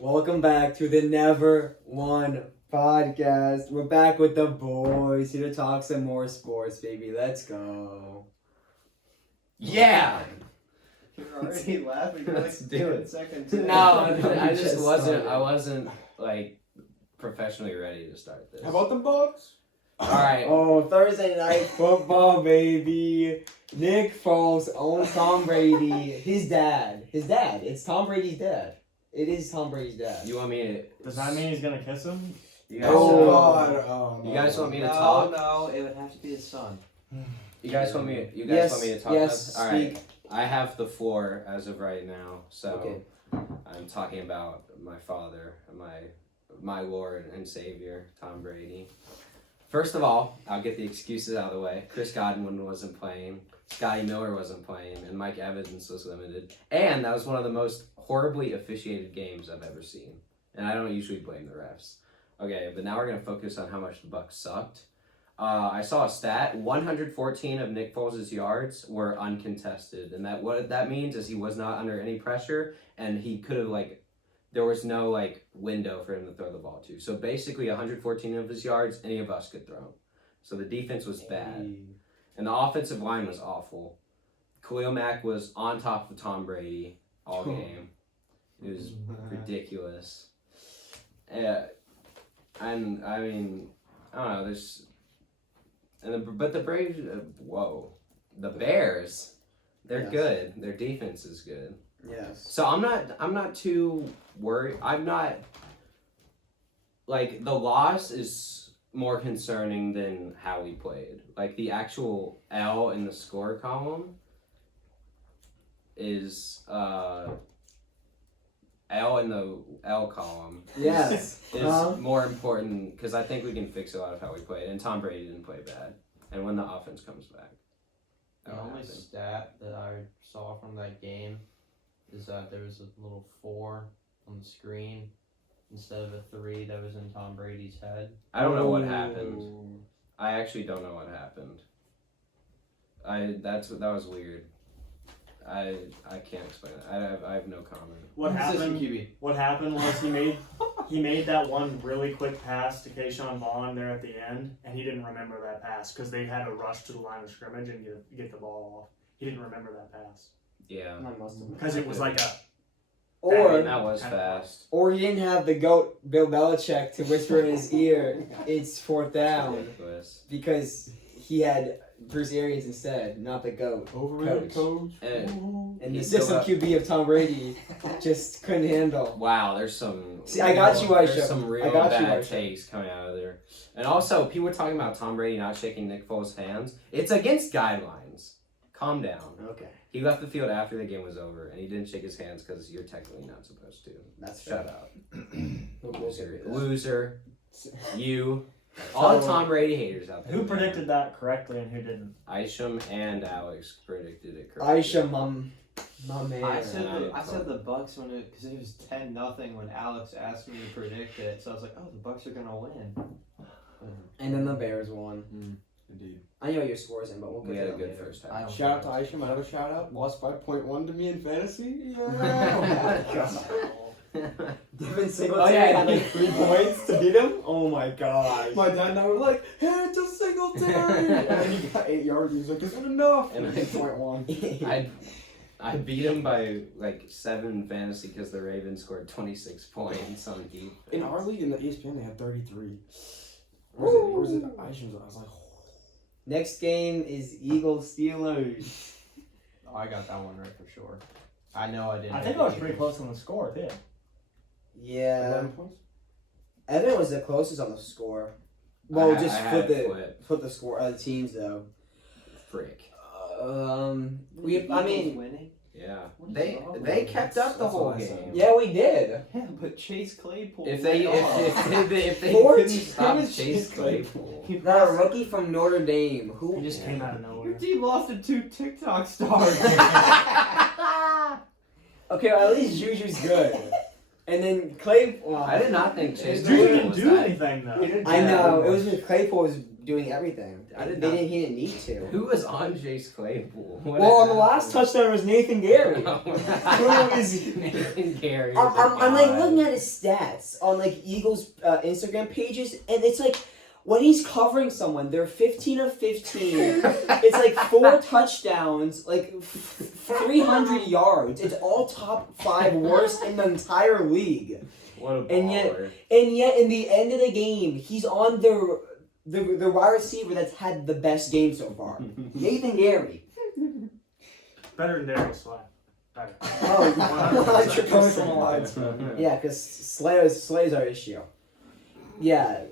Welcome back to the Never One podcast. We're back with the boys here to talk some more sports, baby. Let's go. Yeah. You're already laughing. Let's do it. Seconds. No, I just wasn't. I wasn't like professionally ready to start this. How about the Bucks? All right. Oh, Thursday night football, baby. Nick Foles owns Tom Brady. His dad. It's Tom Brady's dad. It is Tom Brady's dad. You want me to? Does that mean he's gonna kiss him? You guys, Oh, God. Oh, You guys want me to No, talk? no, it would have to be his son. You guys want me? You guys Yes, want me to talk? yes, All right. speak. I have the floor as of right now, so Okay. I'm talking about my father, my Lord and Savior, Tom Brady. First of all, I'll get the excuses out of the way. Chris Godwin wasn't playing, Scotty Miller wasn't playing, and Mike Evans was limited. And that was one of the most horribly officiated games I've ever seen. And I don't usually blame the refs. Okay, but now we're gonna focus on how much the Bucks sucked. I saw a stat: 114 of Nick Foles' yards were uncontested, and what that means is he was not under any pressure, and he could have there was no window for him to throw the ball to. So basically, 114 of his yards, any of us could throw. So the defense was bad, and the offensive line was awful. Khalil Mack was on top of Tom Brady all game. It was ridiculous. And I mean, I don't know. But the Braves, the Bears, they're Yes. good. Their defense is good. Yes. So I'm not too worried. I'm not the loss is more concerning than how we played. Like the actual L in the score column is L in the L column Yes. is more important because I think we can fix a lot of how we played, and Tom Brady didn't play bad. And when the offense comes back, The that'll only happen. stat that I saw from that game is that there was a little 4 on the screen instead of a 3 that was in Tom Brady's head. I don't know what happened. I actually don't know what happened. That was weird. I can't explain it. I have no comment. What happened? QB. What happened was he made that one really quick pass to Keyshawn Vaughn there at the end, and he didn't remember that pass because they had to rush to the line of scrimmage and get the ball off. He didn't remember that pass Yeah. because it was like a Or That was fast. he didn't have the GOAT Bill Belichick to whisper in his ear, it's fourth down, Ridiculous. because he had Bruce Arians instead, not the GOAT. overrated coach. And He the still system got- QB of Tom Brady just couldn't handle. Wow, there's some. See, I got you, Aisha. There's some real I got you, bad Aisha. takes coming out of there. And also, people were talking about Tom Brady not shaking Nick Foles' hands. It's against guidelines. Calm down. Okay, He left the field after the game was over, and he didn't shake his hands because you're technically not supposed to. that's Shut fair. up. We'll get to that. Loser. You. All the Tom Brady haters out there. Who predicted that correctly and who didn't? Isham and Alex predicted it correctly. Aisha, my man. I said the Bucks because it was 10-0 when Alex asked me to predict it. So I was like, oh, the Bucks are gonna win. And then the Bears won. Indeed. I know your scores in, but we'll get We to had a that good later. first I half. don't Shout out to Isham, another shout out. Lost by 0.1 to me in fantasy. Oh my God. Devin Singletary. Oh yeah, I had like 3 points to beat him. Oh my gosh. My dad and I were like, hand to Singletary. And then he got 8 yards. He was like, isn't enough. And And I- 0.1. I beat him by 7 fantasy because the Ravens scored 26 points on defense. In our league, in the ESPN, they had 33. Or was it Isham's? I was like, Next game is Eagles Steelers. Oh, I got that one right for sure. I know I didn't. I think I was pretty close on the score too. Yeah, 11 points? Evan was the closest on the score. Well, I just had flip the score. The teams though. Frick. I mean, winning. Yeah. What is They wrong with they them? kept up the That's whole what I said. game. yeah, we did. Yeah, but Chase Claypool. If they went off. if they Four couldn't stop times Chase Chase Claypool. That rookie from Notre Dame. Who He just came out of Your nowhere. team lost to 2 TikTok stars. Okay, well, at least Juju's good. And then Clay. Well, I did not think Chase Dude Claypool didn't was do that. anything though. I know it was just Claypool was doing everything. I did They not- didn't. He didn't need to. Who was on Jace Claypool? What Well, on the last happened? touchdown was Nathan Gary. Who is- Nathan Gary? I'm like looking at his stats on like Eagles Instagram pages, and it's like when he's covering someone, they're 15 of 15. It's like 4 touchdowns, like 300 yards. It's all top 5 worst in the entire league. What a And yet- baller. And yet, in the end of the game, he's on the wide receiver that's had the best game so far, Nathan Gary. Better than Darius Slay. Better. Oh, 100%. Coming from a line. yeah, because Slay's our issue. Yeah.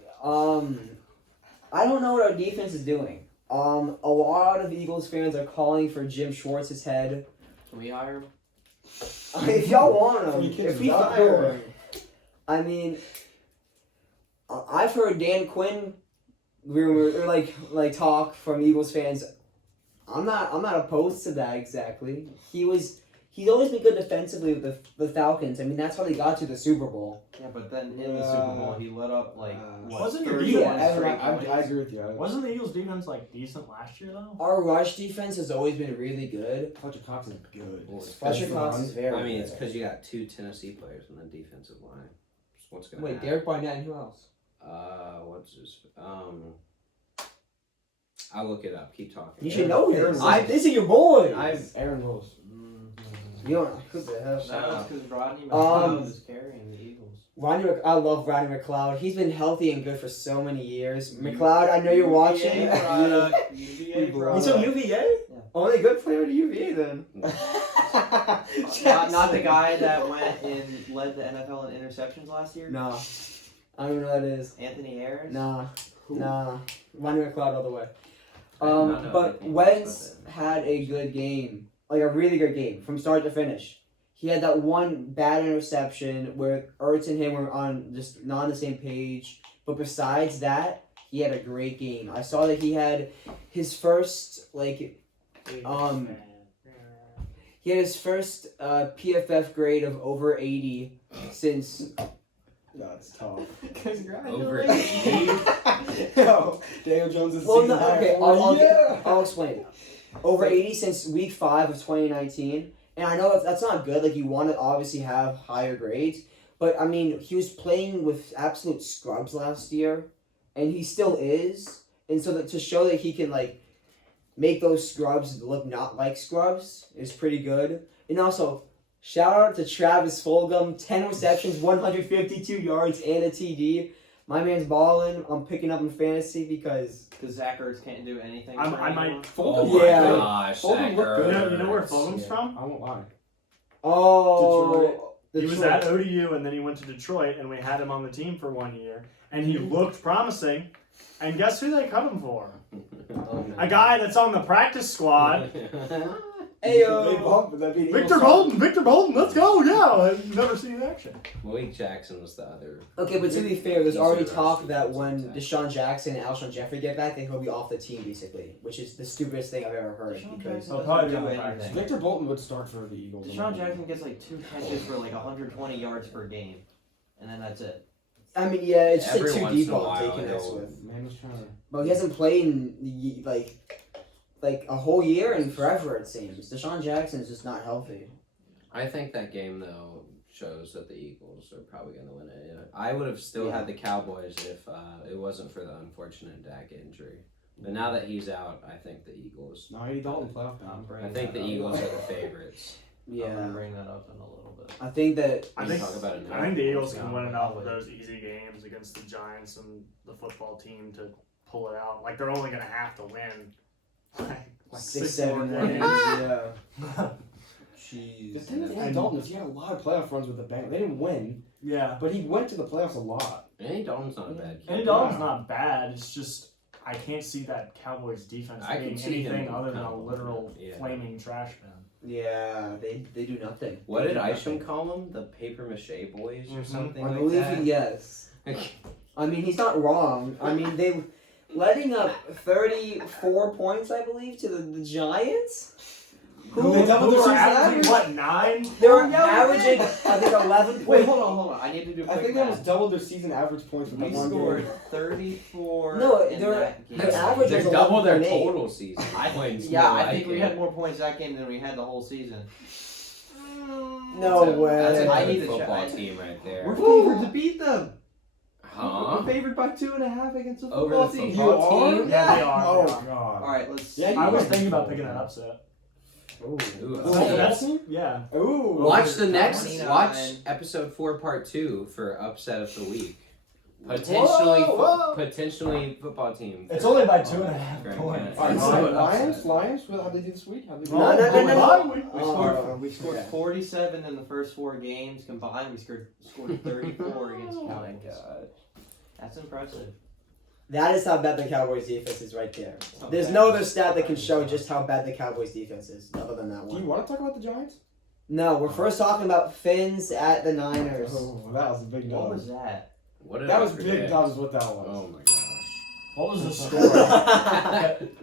I don't know what our defense is doing. A lot of Eagles fans are calling for Jim Schwartz's head. Can we hire him? If y'all want him, Free kids if we without fire going. him, I mean, I've heard Dan Quinn rumor or like talk from Eagles fans. I'm not opposed to that exactly. He's always been good defensively with the Falcons. I mean, that's how they got to the Super Bowl. Yeah, but then in the Super Bowl, he let up like what? Wasn't your 31 defense- straight I points? agree with you. Wasn't the Eagles' defense like decent last year though? Our rush defense has always been really good. Fletcher Cox is good. Well, it's Fletcher That's Cox the is very I mean, it's good. because you got 2 Tennessee players on the defensive line. So what's gonna Wait, happen? Derek Barnett and who else? What's his? I'll look it up. Keep talking. You should know Aaron this. Wilson. These are your boys. Aaron Wills. You don't know who the hell. That was because Rodney Um, McLeod was carrying the Eagles. I love Rodney McLeod. He's been healthy and good for so many years. McLeod, I know you're watching. He's from UVA? Yeah. Only good player to UVA then. Not the guy that went and led the NFL in interceptions last year. Nah. I don't know who that is. Anthony Harris. Nah. Rodney McLeod all the way. I did not know But anything Wentz about that. had a good game. Like a really good game from start to finish. He had that one bad interception where Ertz and him were on just not on the same page. But besides that, he had a great game. I saw that he had his first he had his first PFF grade of over 80 since That's tough. Over Yo, Daniel Jones is Well, season no, high. okay, Oh, yeah. I'll explain. Over 80 since week 5 of 2019. And I know that's not good. Like, you want to obviously have higher grades. But, I mean, he was playing with absolute scrubs last year. And he still is. And so to show that he can, like, make those scrubs look not like scrubs is pretty good. And also, shout out to Travis Fulgham. 10 receptions, 152 yards, and a TD. My man's balling. I'm picking up in fantasy because... Because Zach Ertz can't do anything. I for might- anyone. Oh my Yeah. gosh, Fulgham Zach looked good. Ertz. You know where Fulgham's from? I won't lie. Oh... He was Detroit. at ODU and then he went to Detroit and we had him on the team for 1 year and he looked promising. And guess who they cut him for? A guy that's on the practice squad. Ayo. Big bump, but that'd be an Victor Eagles Bolden, let's go, yeah. I've never seen action. Malik Jackson was the other. Okay, but to be fair, there's He's already a talk rush that when defensive Deshaun Jackson and Alshon Jeffrey get back, then he'll be off the team, basically. Which is the stupidest thing I've ever heard. Deshaun Because Jackson He'll probably doesn't be do on the anything. Victor Bolton would start for the Eagles. Deshaun Jackson gets like 2 catches for like 120 yards per game, and then that's it. I mean, yeah, it's just Every like too once deep in a ball while, taking this he'll- with. Man was trying to. But he hasn't played in like a whole year and forever, it seems. Deshaun Jackson is just not healthy. I think that game though shows that the Eagles are probably going to win it. I would have still Yeah. had the Cowboys if it wasn't for the unfortunate Dak injury. But now that he's out, I think the Eagles. No, Andy Dalton playoff I'm bound. I bringing think that the up. Eagles are the favorites. I'm gonna Yeah. bring that up in a little bit. I think that I We think talk about it now. I think the Eagles can Yeah, win enough of probably. those easy games against the Giants and the football team to pull it out. Like they're only gonna have to win like 6-7 more wins. Yeah. The Jeez. thing with Andy Dalton is he had a lot of playoff runs with the Bengals. They didn't win, Yeah. but he went to the playoffs a lot. Andy Dalton's not a bad kid. Andy Dalton's not bad. It's just I can't see that Cowboys defense I can being see him anything other than a kind of literal yeah. flaming trash bin. Yeah, they do nothing. What They did do Isham nothing. call them? The paper mache boys or Mhm. something I like believe that? yes. I mean, he's not wrong. I mean, they letting up 34 points, I believe, to the Giants. They doubled their who are season averaging, average. what, 9? They were yeah, we averaging, did. I think, 11 Wait, points. hold on. I need to do I quick think they almost math. doubled their season average points with We that one scored game. 34. No, in they're- that game. their average They're was double their 11.8. total season points. Yeah, more I like think we it. had more points that game than we had the whole season. No That's a way. I good need to football check. team right there. We're favored to beat them. Huh? We're favored by 2.5 against the Over football the team. football You team? Yeah, they are. Oh they are. god. All right, let's. Yeah, I was thinking about picking an upset. Ooh. That's, yeah. Ooh. Watch the next. 29. Watch episode 4, part 2 for upset of the week. Potentially, Whoa. potentially football team. It's for- only by 2.5 Grand points. Canyon. All right, It's Lions, upset. Lions. How'd they do this week? How'd they do? No, no, no, no, no. We scored okay. 47 in the first 4 games combined. We scored 34 against Oh my Cowboys. god. That's impressive. That is how bad the Cowboys defense is right there. There's no other stat that can show just how bad the Cowboys defense is, other than that Do you one. want to talk about the Giants? No, we're first talking about Finns at the Niners. Oh, that was a big What dub. was that? What did That I was big predict? dub is what that was. Oh my gosh. What was the score?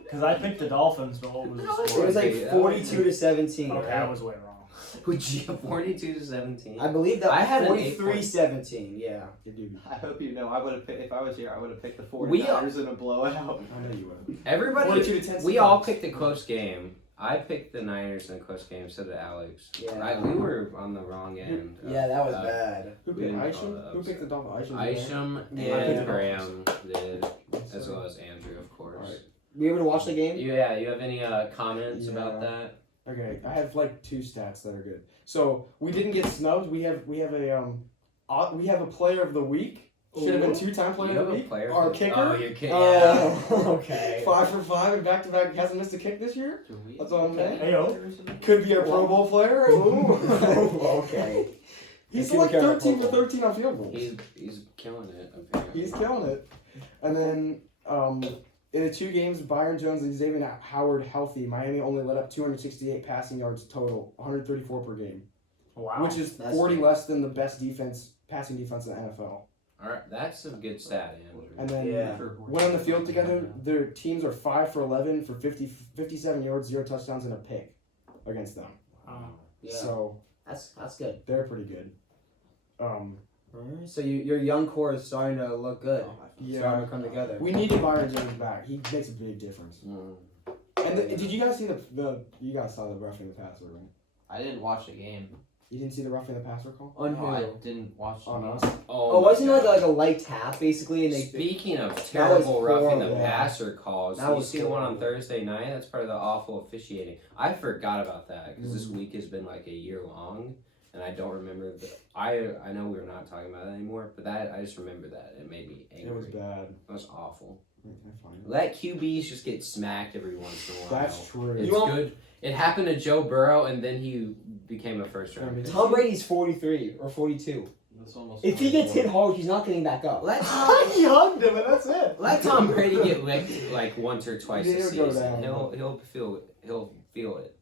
Because I picked the Dolphins, but what was the It score? was like Okay, that 42 to 17. Okay, I was way wrong. Would you have 42 to 17? I believe that I had an 43-17. Yeah. Good dude. I hope you know. I would have picked if I was here. I would have picked the 49ers We are- in a blowout. I know you would. Everybody, 42 to 10. we all picked a close game. I picked the Niners in a close game, so did Alex. Yeah. We were on the wrong end. Yeah, that was bad. Who We picked didn't call Isham? it Who upset. picked the Dolphins? Isham Yeah. and Graham did, as well as Andrew, of course. Alright. Were you able to watch the game? Yeah, you have any comments Yeah. about that? Okay, I have like 2 stats that are good. So we didn't get snubbed. We have a player of the week. Should have been 2-time You player have of the a week. player. Our kicker. Oh, your kicker. Oh, okay. 5 for 5 and back to back. Hasn't missed a kick this year. Do we? That's all I'm saying. Hey, yo. Could be a Pro Bowl player. Okay. He's If you like look at our 13 for Pro Bowl. 13 on field goals. He's killing it. Apparently. He's killing it. And then in the 2 games, Byron Jones and Xavier Howard healthy, Miami only let up 268 passing yards total, 134 per game, Wow. which is That's 40 good. less than the best passing defense in the NFL. All right, that's a good stat, Andrew. And then Yeah. when on the field together, their teams are 5 for 11 for 57 yards, 0 touchdowns, and a pick against them. Yeah. So That's good. they're pretty good. So your young core is starting to look good. Yeah. Starting to come together. We needed Byron Jones back. He makes a big difference. Mm. And did you guys see the you guys saw the roughing the passer, right? I didn't watch the game. You didn't see the roughing the passer call? On No, who? I didn't watch the On game. us. Oh, my wasn't it God. like a light tap basically? And they Speaking of was terrible roughing the horrible. passer calls, That you was see the one on horrible. Thursday night? That's part of the awful officiating. I forgot about that because Mm. this week has been like a year long, and I don't remember. I know we're not talking about it anymore, but that I just remember that it made me angry. It was bad. That was awful. Can I find it? Let QBs just get smacked every once in a while. That's true. It's You want- good. It happened to Joe Burrow, and then he became a first round pick. Tom Brady's 43 or 42. That's almost If he gets 24. hit hard, he's not getting back up. Let Tom, He hugged him, and that's it. let Tom Brady get licked like once or twice a He'll go season. down. He'll feel it,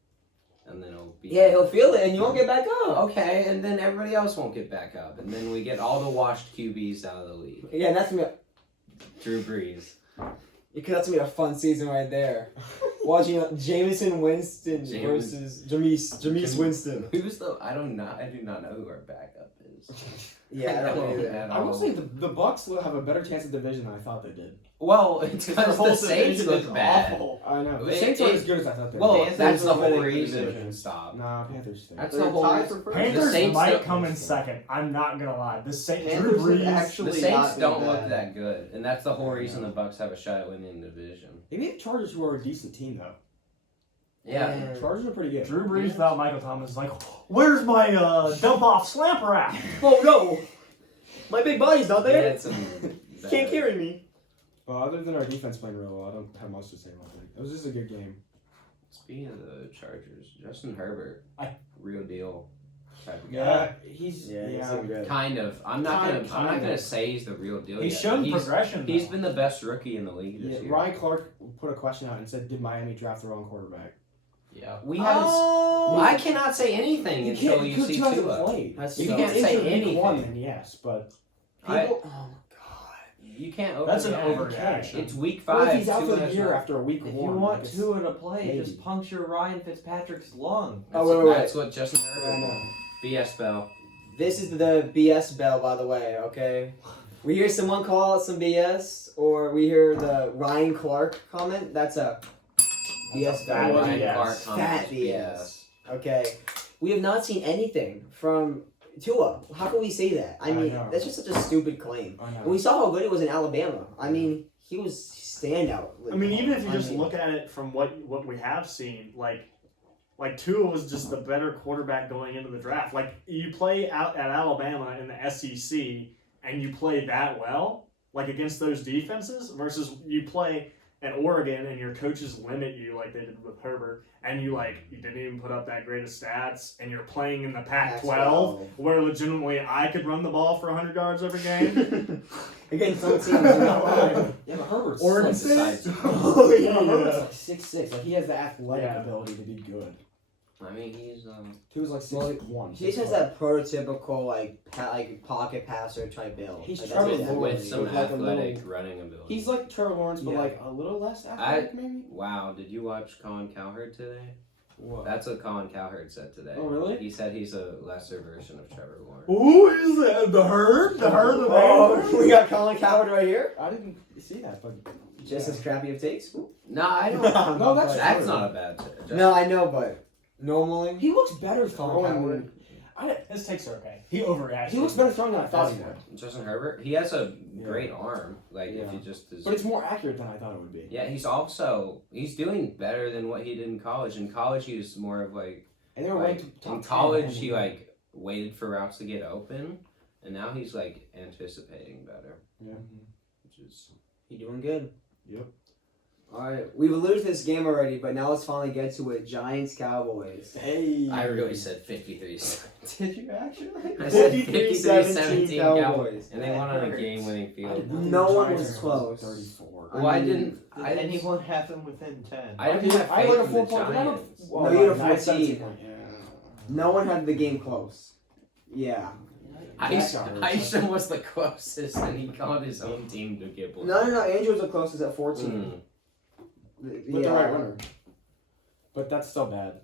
and then he'll be. Yeah, he'll feel it, and you won't get back up. Okay, and then everybody else won't get back up, and then we get all the washed QBs out of the league. Yeah, and that's gonna Drew Brees. because that's gonna be a fun season right there. Watching Jameson Winston versus Jameis Winston. Who's the? I do not know who our backup is. Yeah, I don't know either. At I will all. say the Bucks will have a better chance of division than I thought they did. Well, it's Their because whole the Saints division is look bad. awful. I know. The It- Saints aren't it- as good as I thought they Well, were. Panthers that's the are whole winning the reason. division. Stop. Nah, Panthers stink. That's They're the whole tied reason. for first. Panthers Saints might don't- come in second. I'm not gonna lie. The Saints, Drew Panthers have Brees. actually The Saints not don't been look bad. that good, and that's the whole reason the Bucks have a shot at winning the division. Maybe the Chargers, who are a decent team though. Yeah. The Chargers are pretty good. Drew Brees without Michael Thomas is like, where's my dump off slant rack? Oh no, my big body's not He there. had some Can't carry me. Well, other than our defense playing real well, I don't have much to say about it. It was just a good game. Speaking of the Chargers, Justin Herbert, I- real deal type of guy. He's good. Kind of. I'm not Kind gonna of. say he's the real deal. He's yet, shown but progression. He's though. been the best rookie in the league Yeah, this year. Ryan Clark put a question out and said, "Did Miami draft the wrong quarterback?" Yeah. We haven't. I cannot say anything until you see hasn't Tua. played. That's If so he can't gets say injured week anything. one, then yes, but People, I- oh my god. You can't That's an overreact. overreaction. It's week What 5. if he's out for Tua the has year not- after a week If one? you want Like, it's- Tua to play, maybe. just puncture Ryan Fitzpatrick's lung. That's, Oh, wait. that's what Justin I Herbert know. did. BS Bell. This is the BS bell, by the way. Okay, we hear someone call it some BS, or we hear the Ryan Clark comment. That's a BS Fat bell. Ryan BS. Clark Fat comments BS. Okay, we have not seen anything from Tua. How can we say that? I I mean, know. that's just such a stupid claim. I know. And we saw how good he was in Alabama. I mean, he was standout. I mean, even if you I just mean, look at it from what we have seen, like Tua was just the better quarterback going into the draft. Like you play out at Alabama in the SEC and you play that well, like against those defenses, versus you play at Oregon and your coaches limit you like they did with Herbert, and you didn't even put up that great of stats, and you're playing in the Pac-12 where legitimately I could run the ball for 100 yards every game. Against some teams, you're not lying. Yeah, but Herbert's Oregon slick. State? Oh Yeah, Herbert's yeah. like 6'6". Like he has the athletic Yeah. ability to be good. I mean, he's He was like 6'1". He just has that prototypical pocket passer type build. He's Like, Trevor that's his Lawrence with some with like a athletic little- running ability. He's like Trevor Lawrence, but Yeah. like a little less athletic, maybe. Wow, did you watch Colin Cowherd today? What? That's what Colin Cowherd said today. Oh, really? He said he's a lesser version of Trevor Lawrence. Who is that? The Herd? The Herd of Oh, we got Colin Cowherd right here. I didn't see that, but Just as crappy of takes. No, I don't. No, that's That's true. not a bad take. No, I know, but normally. he looks better Colin throwing. His takes are okay. He overreacted. He looks better throwing than I thought he would. Justin Herbert, he has a Yeah. great arm. Like Yeah. if you just is, But it's more accurate than I thought it would be. yeah, he's doing better than what he did in college. In college, he was more of like And they were Like, ranked top in 10 college, he anyway. like waited for routes to get open, and now he's like anticipating better. Yeah. Which is You doing good. Yep. Alright, we've alluded to this game already, but now let's finally get to it. Giants Cowboys. Hey. I really said 53. Did you actually? I said 53-17 Cowboys. and they won on a game-winning I field. did not think No the one Giants was were close. 34. Well, I didn't. Did I didn't. anyone have them within 10? I didn't have I had faith like a in 4 the point. Giants. No, you had a 14. 17 point. Yeah. No one had the game close. Yeah. Isham was the closest, and he called his own team to get blown. No, Andrew was the closest at 14. Mm. With the right winner. But that's still bad.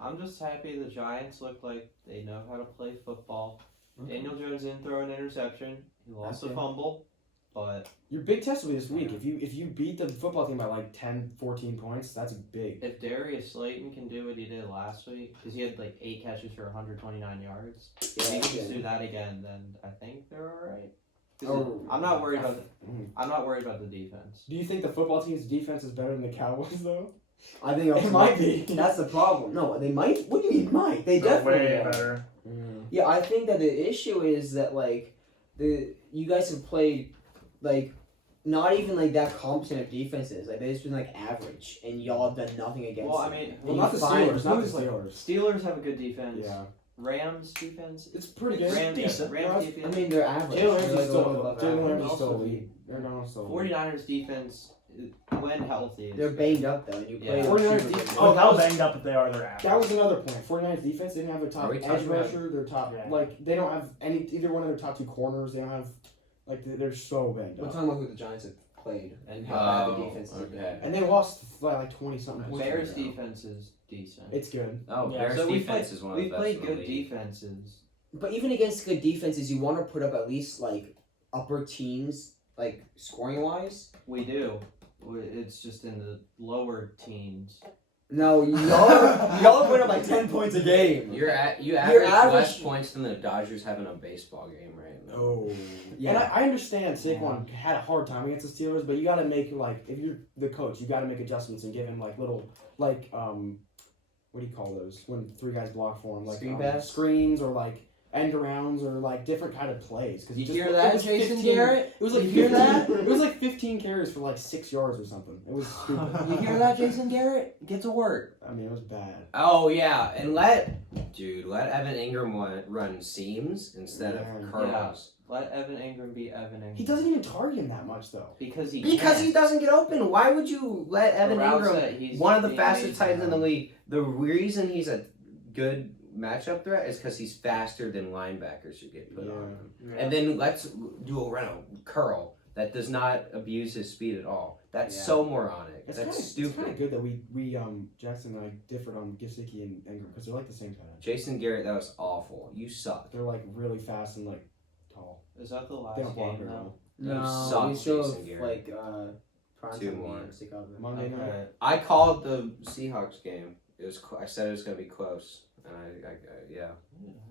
I'm just happy the Giants look like they know how to play football. Daniel Jones didn't throw an interception. He lost a Okay. fumble, but Your big test will be this week. If you beat the football team by like 10, 14 points, that's big. if Darius Slayton can do what he did last week, because he had like 8 catches for 129 yards, if he can just do that again, then I think they're all right. 'Cause Oh. I'm not worried about. Mm. I'm not worried about the defense. Do you think the football team's defense is better than the Cowboys though? I think It might be. That's the problem. No, they might. What do you mean might? They definitely way are. better. Yeah, I think that the issue is that you guys have played not even that competent of defenses. Like they've just been average, and y'all have done nothing against. Well, I them. mean, Well, not the Steelers. Not the Steelers. Steelers have a good defense. Yeah, Rams defense. it's pretty good. Rams decent. Rams I defense. mean, they're average. Jalen They're, Ramsey's a little still. above Jalen average. Ramsey's still Also elite. They're not still. 49ers defense, when healthy. is They're good. banged up though, and you play. Yeah. 49ers super defense- good. Oh, how banged up they are, they're average. That was another point. 49ers defense didn't have their Are top we edge talking about- rusher, their top Yeah. they don't have either one of their top 2 corners. They don't have they're so banged We're up. talking about who the Giants have played and how bad the defense is. okay. And they lost by like 20 something points. Bears Yeah. defense is decent. It's good. Oh, Yeah, Bears so we defense played, is one of we the best played in the good league. defenses. But even against good defenses, you want to put up at least upper teens, scoring wise. We do. It's just in the lower teens. No, y'all put up 10 points a game. You average average- less points than the Dodgers have in a baseball game right now. Oh. Yeah. And I understand Saquon had a hard time against the Steelers, but you got to make if you're the coach, you got to make adjustments and give him little what do you call those when 3 guys block for him Screen pass? screens or end arounds or different kind of plays. Cause You it hear it that, was Jason 15 Garrett? It was You 15, hear that? It was 15 carries for 6 yards or something. It was stupid. You hear that, Jason Garrett? Get to work. I mean, it was bad. Oh yeah, and let Evan Ingram run seams instead of Yeah. curls. Let Evan Ingram be Evan Ingram. He doesn't even target him that much though. Because he Because can. he doesn't get open. Why would you let Evan routes Ingram, that he's one of the being fastest made tight ends in the to league, the reason he's a good matchup threat is because he's faster than linebackers should get put on him. Yeah. And then let's do a curl. that does not abuse his speed at all. That's Yeah. so moronic. It's That's kind of stupid. good that we Jackson and I differed on Gesicki and Ingram because they're like the same tight end. Jason Garrett, that was awful. You suck. They're like really fast and like tall. Is that the They last don't block game very though? well. You No, suck, we still Jason have Garrett. like prime Two time more. games to cover. Monday night. Okay. I called the Seahawks game. It was. I said it was gonna be close, and I yeah.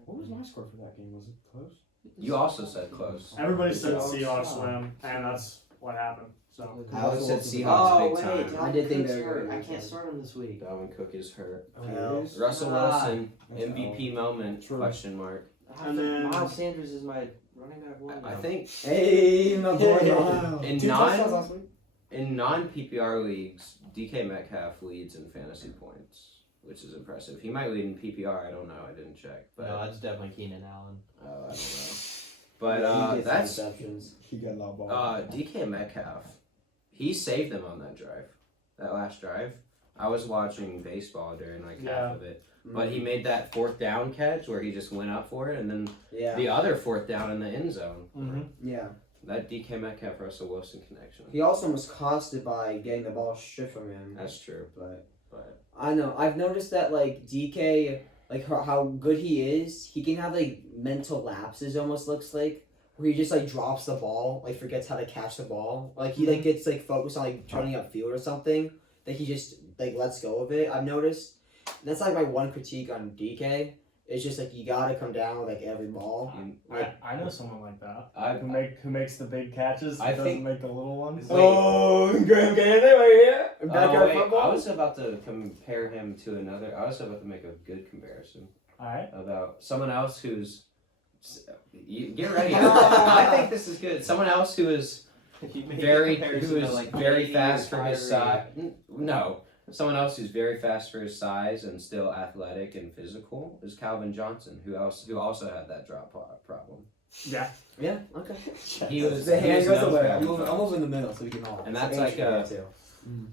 What was my score for that game? Was it close? You also said close. Everybody said Seahawks. Seahawks win, and that's what happened. So I would said Russell Seahawks Oh big wait, time. I did think Cook's they were hurt. gonna I lose can't that. start him this week. Dalvin Cook is hurt. Oh, Hell. it is? Russell Ah. Wilson That's MVP moment? True. Question mark. And then- Miles Sanders is my running back one. I now. think Hey, my boy. in Two touchdowns last week. non PPR leagues, DK Metcalf leads in fantasy points, which is impressive. He might lead in PPR. I don't know. I didn't check, but No, that's definitely Keenan Allen. I don't know. But He gets that's interceptions. He got a lot of ball. DK Metcalf. He saved them on that drive, that last drive. I was watching baseball during like Yeah. half of it, but he made that 4th down catch where he just went up for it, and then Yeah. the other 4th down in the end zone. Yeah. That DK Metcalf Russell Wilson connection. He also was costed by getting the ball stripped from him. That's true, But but I know I've noticed that like DK, like how good he is, he can have like mental lapses. Almost looks like where he just like drops the ball, like forgets how to catch the ball. Like he like gets like focused on like turning upfield or something. That he just like lets go of it. I've noticed. And that's like my one critique on DK. It's just like you gotta come down with like every ball. I know someone like that I who makes the big catches. I Doesn't think- make the little ones. Wait. Oh, Graham Gannett right here. Backyard wait, football. I was about to compare him to another. I was about to make a good comparison All right. about someone else who's. Get ready. I think this is good. Someone else who is You made a very comparison who to, is like, very Brady fast or for his Kyrie. size. No, someone else who's very fast for his size and still athletic and physical is Calvin Johnson, who also had that drop problem. Yeah. Yeah. Okay. He was The he hand was goes known away. for I'm having moving, I'm fun. moving in the middle so we can all. And that's so like, Andrew too.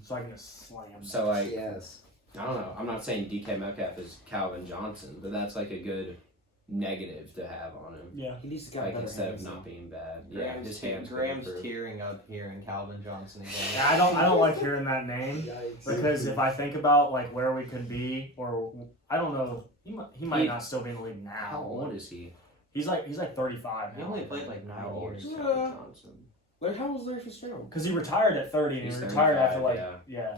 So I can just slam. So like Yes. I don't know. I'm not saying DK Metcalf is Calvin Johnson, but that's like a good negative to have on him. Yeah. He needs to get Like better instead of hands, not being bad. Graham's, his hands could Graham's improve. tearing up here in Calvin Johnson again. Yeah, I don't like hearing that name Yikes. because if I think about like where we could be, or I don't know, he might He- not still be in the league now. How old is he? He's like 35 He now. only played like 9 How old is years. Calvin Johnson? Like, how was Larry Fitzgerald? Because he retired at 30 and He's he retired after 35, like yeah.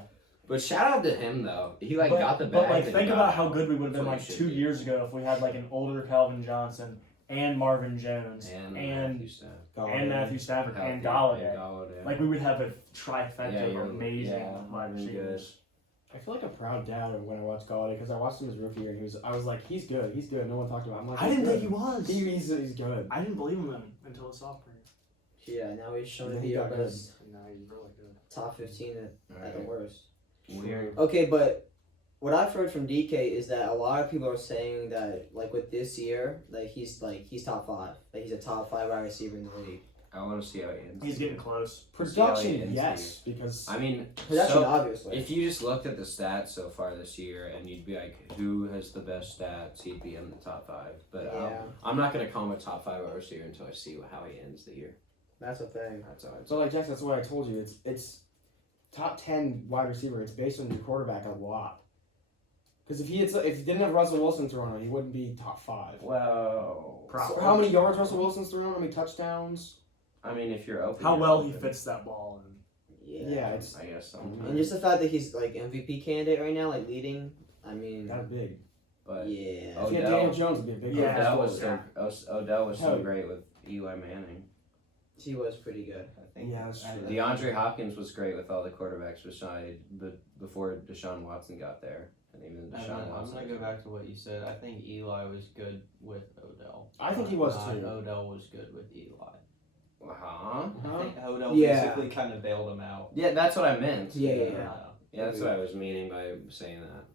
But shout out to him though. He like but, got the bag. But like and think got about it. how good we would have been That's what like he should 2 be. years ago if we had like an older Calvin Johnson and Marvin Jones And and Matthew Stafford. Matthew Stafford and Healthy, Galladay. Like we would have a trifecta Yeah, of you're- amazing yeah, wide really good. receivers. I feel like a proud dad when I watched Galladay because I watched him his rookie year and I was like, he's good. No one talked about him. I'm like, I didn't he's think he good. was. He's good. I didn't believe him until his sophomore year. Yeah. Now he's showing Yeah, to he be our got good. best No, he's really good. top 15 at the Alright. worst. Weird. Okay, but what I've heard from DK is that a lot of people are saying that like with this year, like he's top 5. Like he's a top 5 wide receiver in the league. I want to see how he ends. He's getting close. Production, ends yes, because I mean, Production, so obviously. if you just looked at the stats so far this year and you'd be like, who has the best stats? He'd be in the top 5. But Yeah. I'm not gonna call him a top 5 wide receiver until I see how he ends the year. That's a thing. That's all. so like Jackson, that's what I told you. It's top 10 wide receiver. It's based on your quarterback a lot. Because if he didn't have Russell Wilson thrown on, he wouldn't be top 5. Well, So how many yards Russell Wilson's thrown? How many touchdowns? I mean, if you're open, How you're well he open. fits that ball. And Yeah, it's I guess And sometimes. just the fact that he's like MVP candidate right now, like leading. I mean, that big. But yeah. If he had Odell- Daniel Jones, it'd be a big. Yeah. Odell one. was Odell was so Hell. great with Eli Manning. He was pretty good. I think. Yeah, that's true. DeAndre Hopkins was great with all the quarterbacks before Deshaun Watson got there, and even I'm Deshaun gonna Watson. go back to what you said. I think Eli was good with Odell. I think he was Not too. Odell was good with Eli. Huh? I think Odell Yeah. basically kind of bailed him out. Yeah, that's what I meant. Yeah. Yeah, that's what I was meaning by saying that.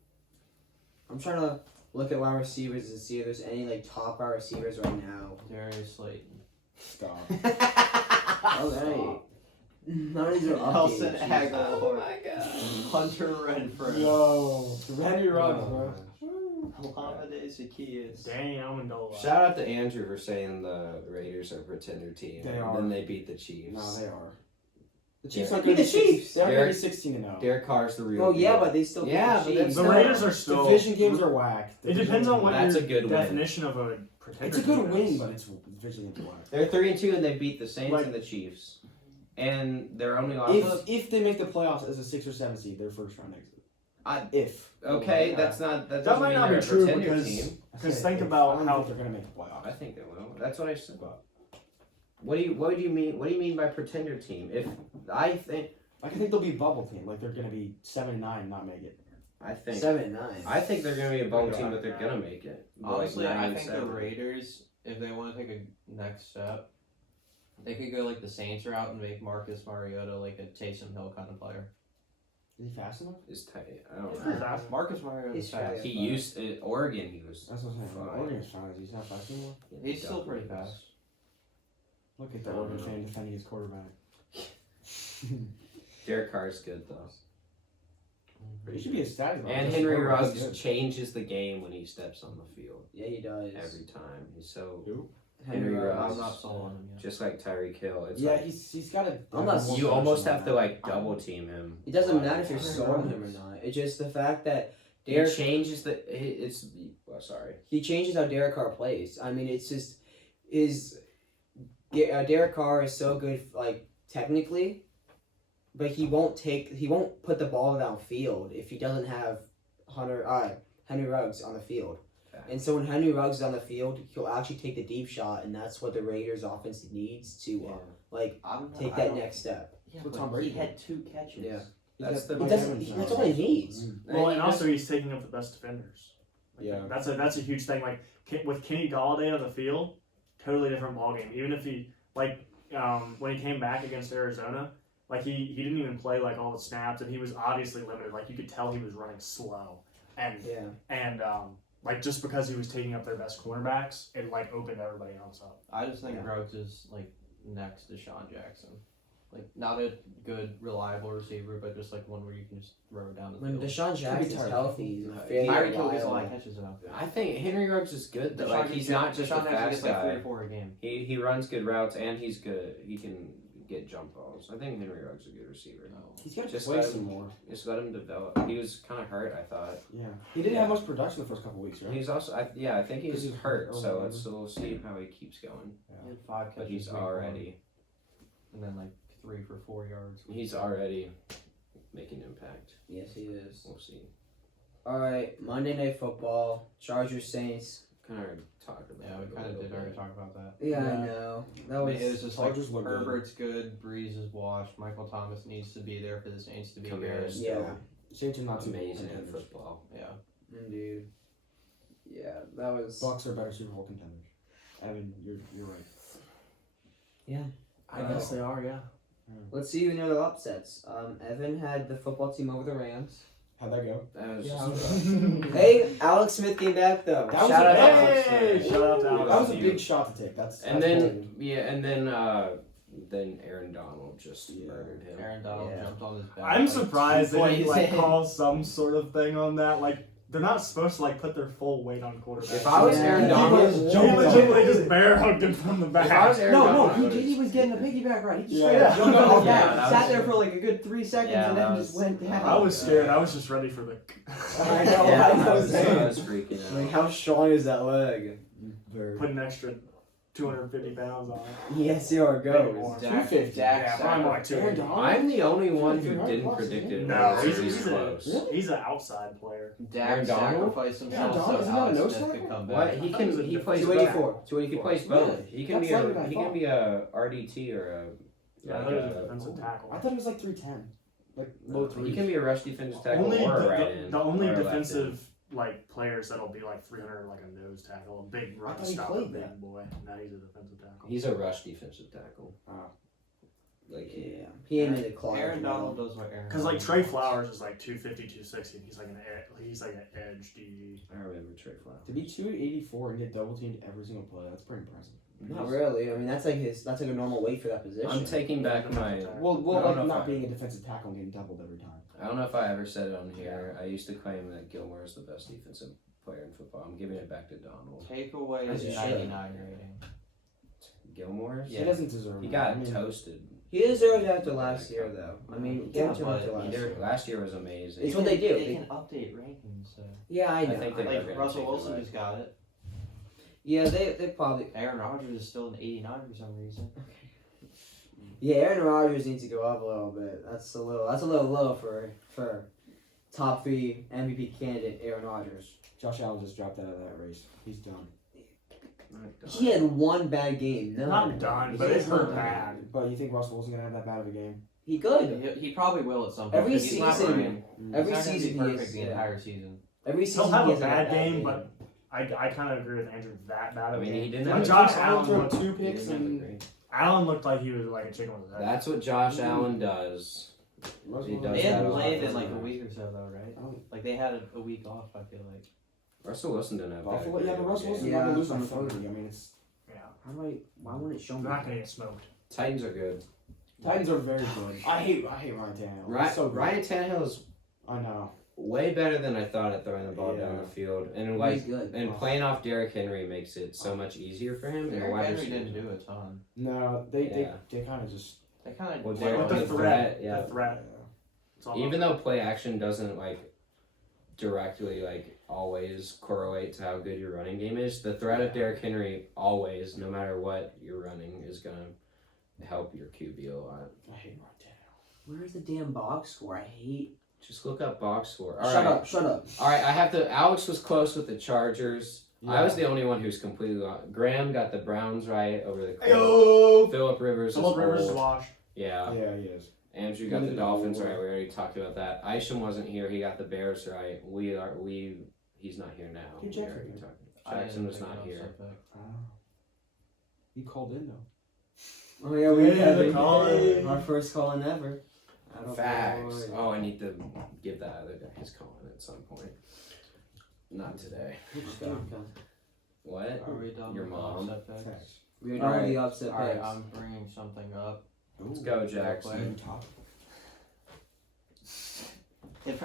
I'm trying to look at wide receivers and see if there's any like top wide receivers right now. Darius Slayton. Stop. Okay. None of these are Nelson updated. Aguilar. Oh my god. Hunter Renfro. Yo, Henry Ruggs, bro. Olamide Zaccheaus. Danny Amendola. Shout out to Andrew for saying the Raiders are a pretender team. They And are. then they beat the Chiefs. No, they are. The Chiefs Yeah. aren't Beat going the to be Chiefs. They're going to be Derek- 16-0. Derek Carr's the real Oh yeah, deal. but they still beat Yeah, the but Chiefs. that's The still- Raiders are still. Division games are whack. It depends on what That's your a good win. definition of a pretender. It's a good team win, is. but it's division games are whack. They're 3-2 and they beat the Saints Like- and the Chiefs. And they're only off If of if they make the playoffs as a 6 or 7 seed, their first round exit. If okay, that's not that. That might doesn't not mean be they're a true pretender because team. because I think said, about I don't how think they're going to make the playoffs. I think they will. That's what I said. What do you mean by pretender team? If I think I think they'll be bubble team. Like they're going to be 7-9 and not make it. I think 7-9. I think they're gonna be a bubble team, but they're gonna make it. Honestly, Like I 9 think and the 7. Raiders, if they want to take a next step, they could go like the Saints route and make Marcus Mariota like a Taysom Hill kind of player. Is he fast enough? is tight. I don't He's know. fast. Marcus Mariota is He's fast. fast. He used Oregon. He was. That's what I'm saying. Fine. Oregon's fine. He's not fast anymore. He's still pretty fast. Look at I that don't Oregon know. fan defending his quarterback. Derek Carr's good though. He should be a stat. And Henry Ruggs changes the game when he steps on the field Yeah, he does. every time. He's so Who? Henry Ruggs. I'm not sold on him yet. just like Tyreek Hill. It's Yeah, like he's got a. Unless you almost have to like double team him. It doesn't matter if you're Henry starting him or Ruggs. not. It's just the fact that He Derek changes the. It's. Oh, sorry. he changes how Derek Carr plays. I mean, it's just Derek Carr is so good, like technically, but he won't put the ball downfield if he doesn't have Henry Ruggs on the field. And so when Henry Ruggs is on the field, he'll actually take the deep shot, and that's what the Raiders' offense needs to take that next step. Yeah, That's what but Tom Brady he had 2 catches. Yeah. That's the. It doesn't. That's all he needs. Well, and you also he's taking up the best defenders. Like, Yeah. that's a huge thing. Like with Kenny Galladay on the field, totally different ballgame. Even if he when he came back against Arizona, like he didn't even play like all the snaps, and he was obviously limited. Like you could tell he was running slow, and like just because he was taking up their best cornerbacks, it like opened everybody else up. I just think Yeah. Ruggs is like next to Sean Jackson. Like not a good, reliable receiver, but just like one where you can just throw it down the When field. Deshaun Jackson's Tyreek. healthy, he's Tyreek very Tyreek Hill gets a lot reliable. of catches though. I think Henry Ruggs is good though. Deshaun Like he's gets- not just a Deshaun actually fast gets like 3 guy. or 4 a game. He runs good routes and he's good. He can get jump balls. I think Henry Ruggs is a good receiver. He's got to Just play let some him- more. Just let him develop. He was kind of hurt, I thought. Yeah. He didn't have much production the first couple weeks, right? He's also, I think he's 'Cause he's hurt. hurt So early. we'll see how he keeps going. He had 5 catches. But he's week 1, already, and then like 3 for 4 yards. he's already making impact. Yes, he is. We'll see. All right, Monday Night Football, Chargers Saints. Kind of already talked about. Yeah, we it a kind of little did already bit. talk about that. Yeah, Yeah. I know. That I mean, was. it was just Chargers like look good. Herbert's good, Breeze is washed, Michael Thomas needs to be there for the Saints to be Kamara's good. Yeah. Saints are not too amazing at contenders. football. Yeah. Dude. Yeah, that was. Bucks are better Super Bowl contenders. Evan, you're right. I guess they are, yeah. Let's see who know the upsets. Evan had the football team over the Rams. How'd that go? That was Yeah, just. Hey, Alex Smith came back though. That was Shout a- out to Alex Hey, Smith. shout out to Yeah. Alex. That was a you. big shot to take. That's And bold. then Aaron Donald just Yeah. murdered him. Aaron Donald Yeah. jumped on his back. I'm like, surprised 2 they didn't plays like in. call some sort of thing on that. Like they're not supposed to like put their full weight on quarterback. If I was Yeah. Aaron He Donald, was he jumping on legitimately it. just bear hugged him from the back. if I was Aaron No, Donald, I he would've- did. He was getting the piggyback right. He just Yeah, straight yeah. up jumped on his Yeah, back, that sat was- there for like a good 3 seconds, Yeah, and then that just was- went down. I was scared. I was just ready for the. I know, Yeah, I I was know. freaking out. Like, how strong is that leg? Put an extra 250 pounds on it. Yes, you are Maybe goes. more. 250. Dak Yeah, probably more like Aaron 250. Donald? I'm the only one who 200 didn't plus, predict it. No, was he's, really he's, close. a, he's an outside player. Dak Aaron Donald? sacrificed Yeah, himself Donald, so isn't that a Alex nose Smith tackle? could come back. What I he thought he was can a he defensive plays 284. both. 284. He plays Really? both. He can That's be not a bad he ball. can be a RDT or a Yeah, I like thought he was a a, defensive tackle. I thought he was like 310. Like low 3. he can be a rush defensive tackle Only or a the, right end. the only or a left defensive like players that'll be like 300 like a nose tackle, a big run thought he stopper, played big that. boy. Now he's a defensive tackle. end. He's a rush defensive tackle. Ah. Like Yeah, he ain't in the closet. Aaron Donald does what Aaron Because like Donald Trey wants. Flowers is like 250, 260. And he's like an edge DD. I remember Trey Flowers. To be 284 and get double teamed every single play, that's pretty impressive. Not really. I mean, that's like a normal weight for that position. I'm taking back my. Well, I don't know like if not I- being a defensive tackle and getting doubled every time. I don't know if I ever said it on here. I used to claim that Gilmore is the best defensive player in football. I'm giving it back to Donald. Take away As his you should. 99 rating. Gilmore's? Yeah. He doesn't deserve He it. got I mean, toasted. He deserved it after last year, though. I mean, give Yeah, it to him but after last year. Last year was amazing. It's what they do. They They- can update rankings. So. Yeah, I know. I think they- Like gonna Russell take it Wilson away. just got it. Yeah, they probably. Aaron Rodgers is still an 89 for some reason. Yeah, Aaron Rodgers needs to go up a little bit. That's a little low for top 3 MVP candidate Aaron Rodgers. Josh Allen just dropped out of that race. He's done. He had one bad game. No, Not done, but it hurt bad. But you think Russell Wilson's gonna have that bad of a game? He could. He probably will at some point. Every 'cause he's not season- Ryan. Every He's not gonna season be he perfect is. the Yeah. entire season. Every season He'll have he a has bad game, but I kind of agree with Andrew that bad I of a mean, game. he didn't When have Josh Allen Allen threw looked, 2 He picks didn't have a and great- Allen looked like he was like a chicken with his head. That's what Josh Allen does. Russell He does They Wilson- that hadn't a lot played for in like a him. week or so though, right? Oh. Like they had a week off. I feel like. Russell Wilson didn't have that. Buffalo, great yeah, but of a Russell game. Wilson's Yeah, not gonna lose by that's what I'm 30. I mean, it's Yeah, why wouldn't it show me? they're not gonna get smoked. Titans are good. Titans are very good. I hate Ryan Tannehill. He's Ryan, so good. Ryan Tannehill is I know. way better than I thought at throwing the ball down Yeah. the field, and He's like good. and playing off Derrick Henry makes it so much easier for him. And the Derrick wide Henry receivers- didn't do a ton. No, Yeah. they kind of just They kind of. Well, With Derrick- the the threat, yeah. the threat. It's all Even about though play action doesn't like directly like always correlate to how good your running game is, the threat of Derrick Henry always, no matter what you're running, is gonna help your QB a lot. I hate Ryan Tannehill. Where's the damn box score? I hate. Just look up box score. Shut up! Shut up! All right, I have to. Alex was close with the Chargers. I Yeah. was the only one who's completely wrong. Graham got the Browns right over the Colts. Ayo! Philip Rivers is Philip Rivers is old. washed. Yeah. Yeah, he is. Andrew got the Really Dolphins old. right. We already talked about that. Isham wasn't here. He got the Bears right. He's not here now. Who'd We Jackson already pick? talked- Jackson was not here. He called in though. Oh yeah, we Yeah, have the it. call-in. Our first call in ever. I don't Facts. know. Oh, I need to give that other guy his call in at some point. Not today. What? Are we done? Your with mom. upset picks? Facts. We're done with Alright. the upset All right, picks. I'm bringing something up. Let's go, Real Jackson. Top.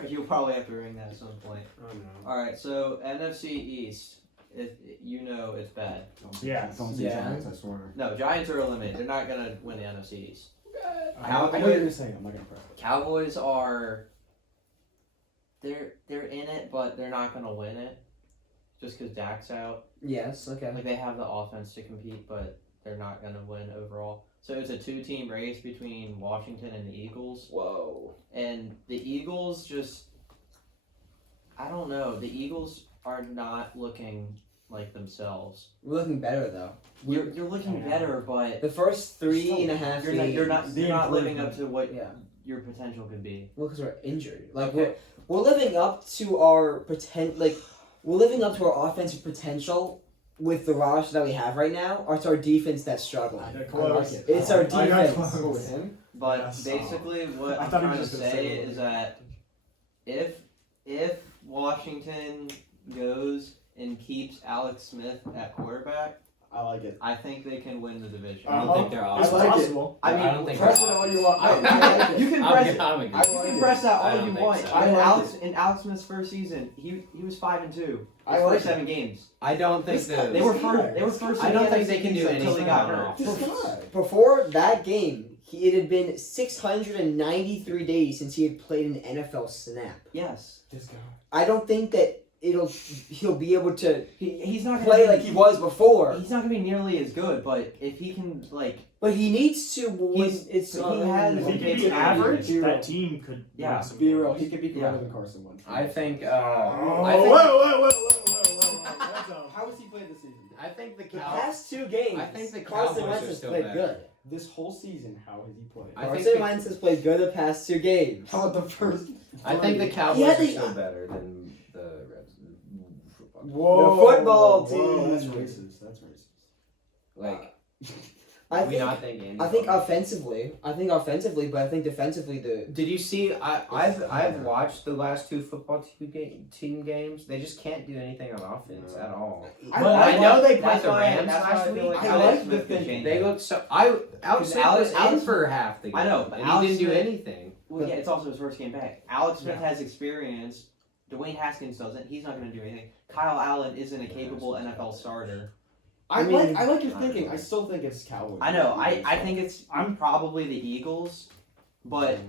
You'll probably have to ring that at some point. Oh no. All right, so NFC East, you know it's bad. Yeah. Don't say Yeah. Giants, I swear. No, Giants are eliminated. They're not gonna win the NFC East. I know what you're gonna say. I'm not gonna press. Cowboys are. They're in it, but they're not gonna win it, just because Dak's out. Yes. Okay. Like they have the offense to compete, but they're not gonna win overall. So it's a 2-team race between Washington and the Eagles. Whoa. And the Eagles just, I don't know. The Eagles are not looking like themselves. We're looking better though. You're looking Yeah. better, but The first 3.5 you're not games. you're not The you're not living up improvement. to what Yeah. your potential could be. Well, because we're injured. Like Okay. we're living up to our we're living up to our offensive potential with the roster that we have right now, or it's our defense that's struggling. I got I close. like it. It's our I got defense. close. Go with him. But Yes. basically, what I I'm thought he was trying to just gonna say say is that if Washington goes and keeps Alex Smith at quarterback, I like it. I think they can win the division. I don't think they're It's awesome. like it. possible. I mean, I don't think press they're it all awesome. you want. I like it. You can I'm press good- it. I'm I good. You like can it. press that I all don't you think want. so. I In like Alex in Alex Smith's first season, he was 5-2. I His like first it. 7 games. I don't think This- the They were first. They were first. I in don't the think NFC they can do East until anything he got on hurt. offense. This guy. Before that game, it had been 693 days since he had played an NFL snap. Yes. This guy. I don't think that he'll be able to He's not gonna play be, like he was before. He's not gonna be nearly as good, but if he can like But he needs to. When He's- it's he has- If he Okay, can be it's- average, be real. that team could Yeah. win some Be real. games. He could be Yeah. better than Carson Wentz. I think. Oh, I think. whoa. How has he played this season? I think the the Cowboys. past 2 games, I think the Carson Cowboys Wentz are has still played better. good. This whole season, how has he played? I think Carson the- Wentz has played good the past 2 games. How about the first? I think the three? Cowboys Yeah, are they- still better than the Reds. Whoa, The football whoa, team. That's racist. That's racist. Like Do we not think Andy I think Dalton- offensively, but I think defensively the Did you see? I've watched the last two football team games. They just can't do anything on offense at all. I know they played That's the why- Rams that's why I last feel week. like I Alex like the Smith could thing- change They that. look so. Alex Because Smith Alex- was in Alex- for half the game. I know, but and Alex he didn't do Smith- anything. Well, yeah, it's also his first game back. Alex Smith Yeah. has experience. Dwayne Haskins doesn't. He's not going to do anything. Kyle Allen isn't a capable NFL starter. I mean, like your thinking. I still think it's Cowboys. I know. I think it's I'm- probably the Eagles, but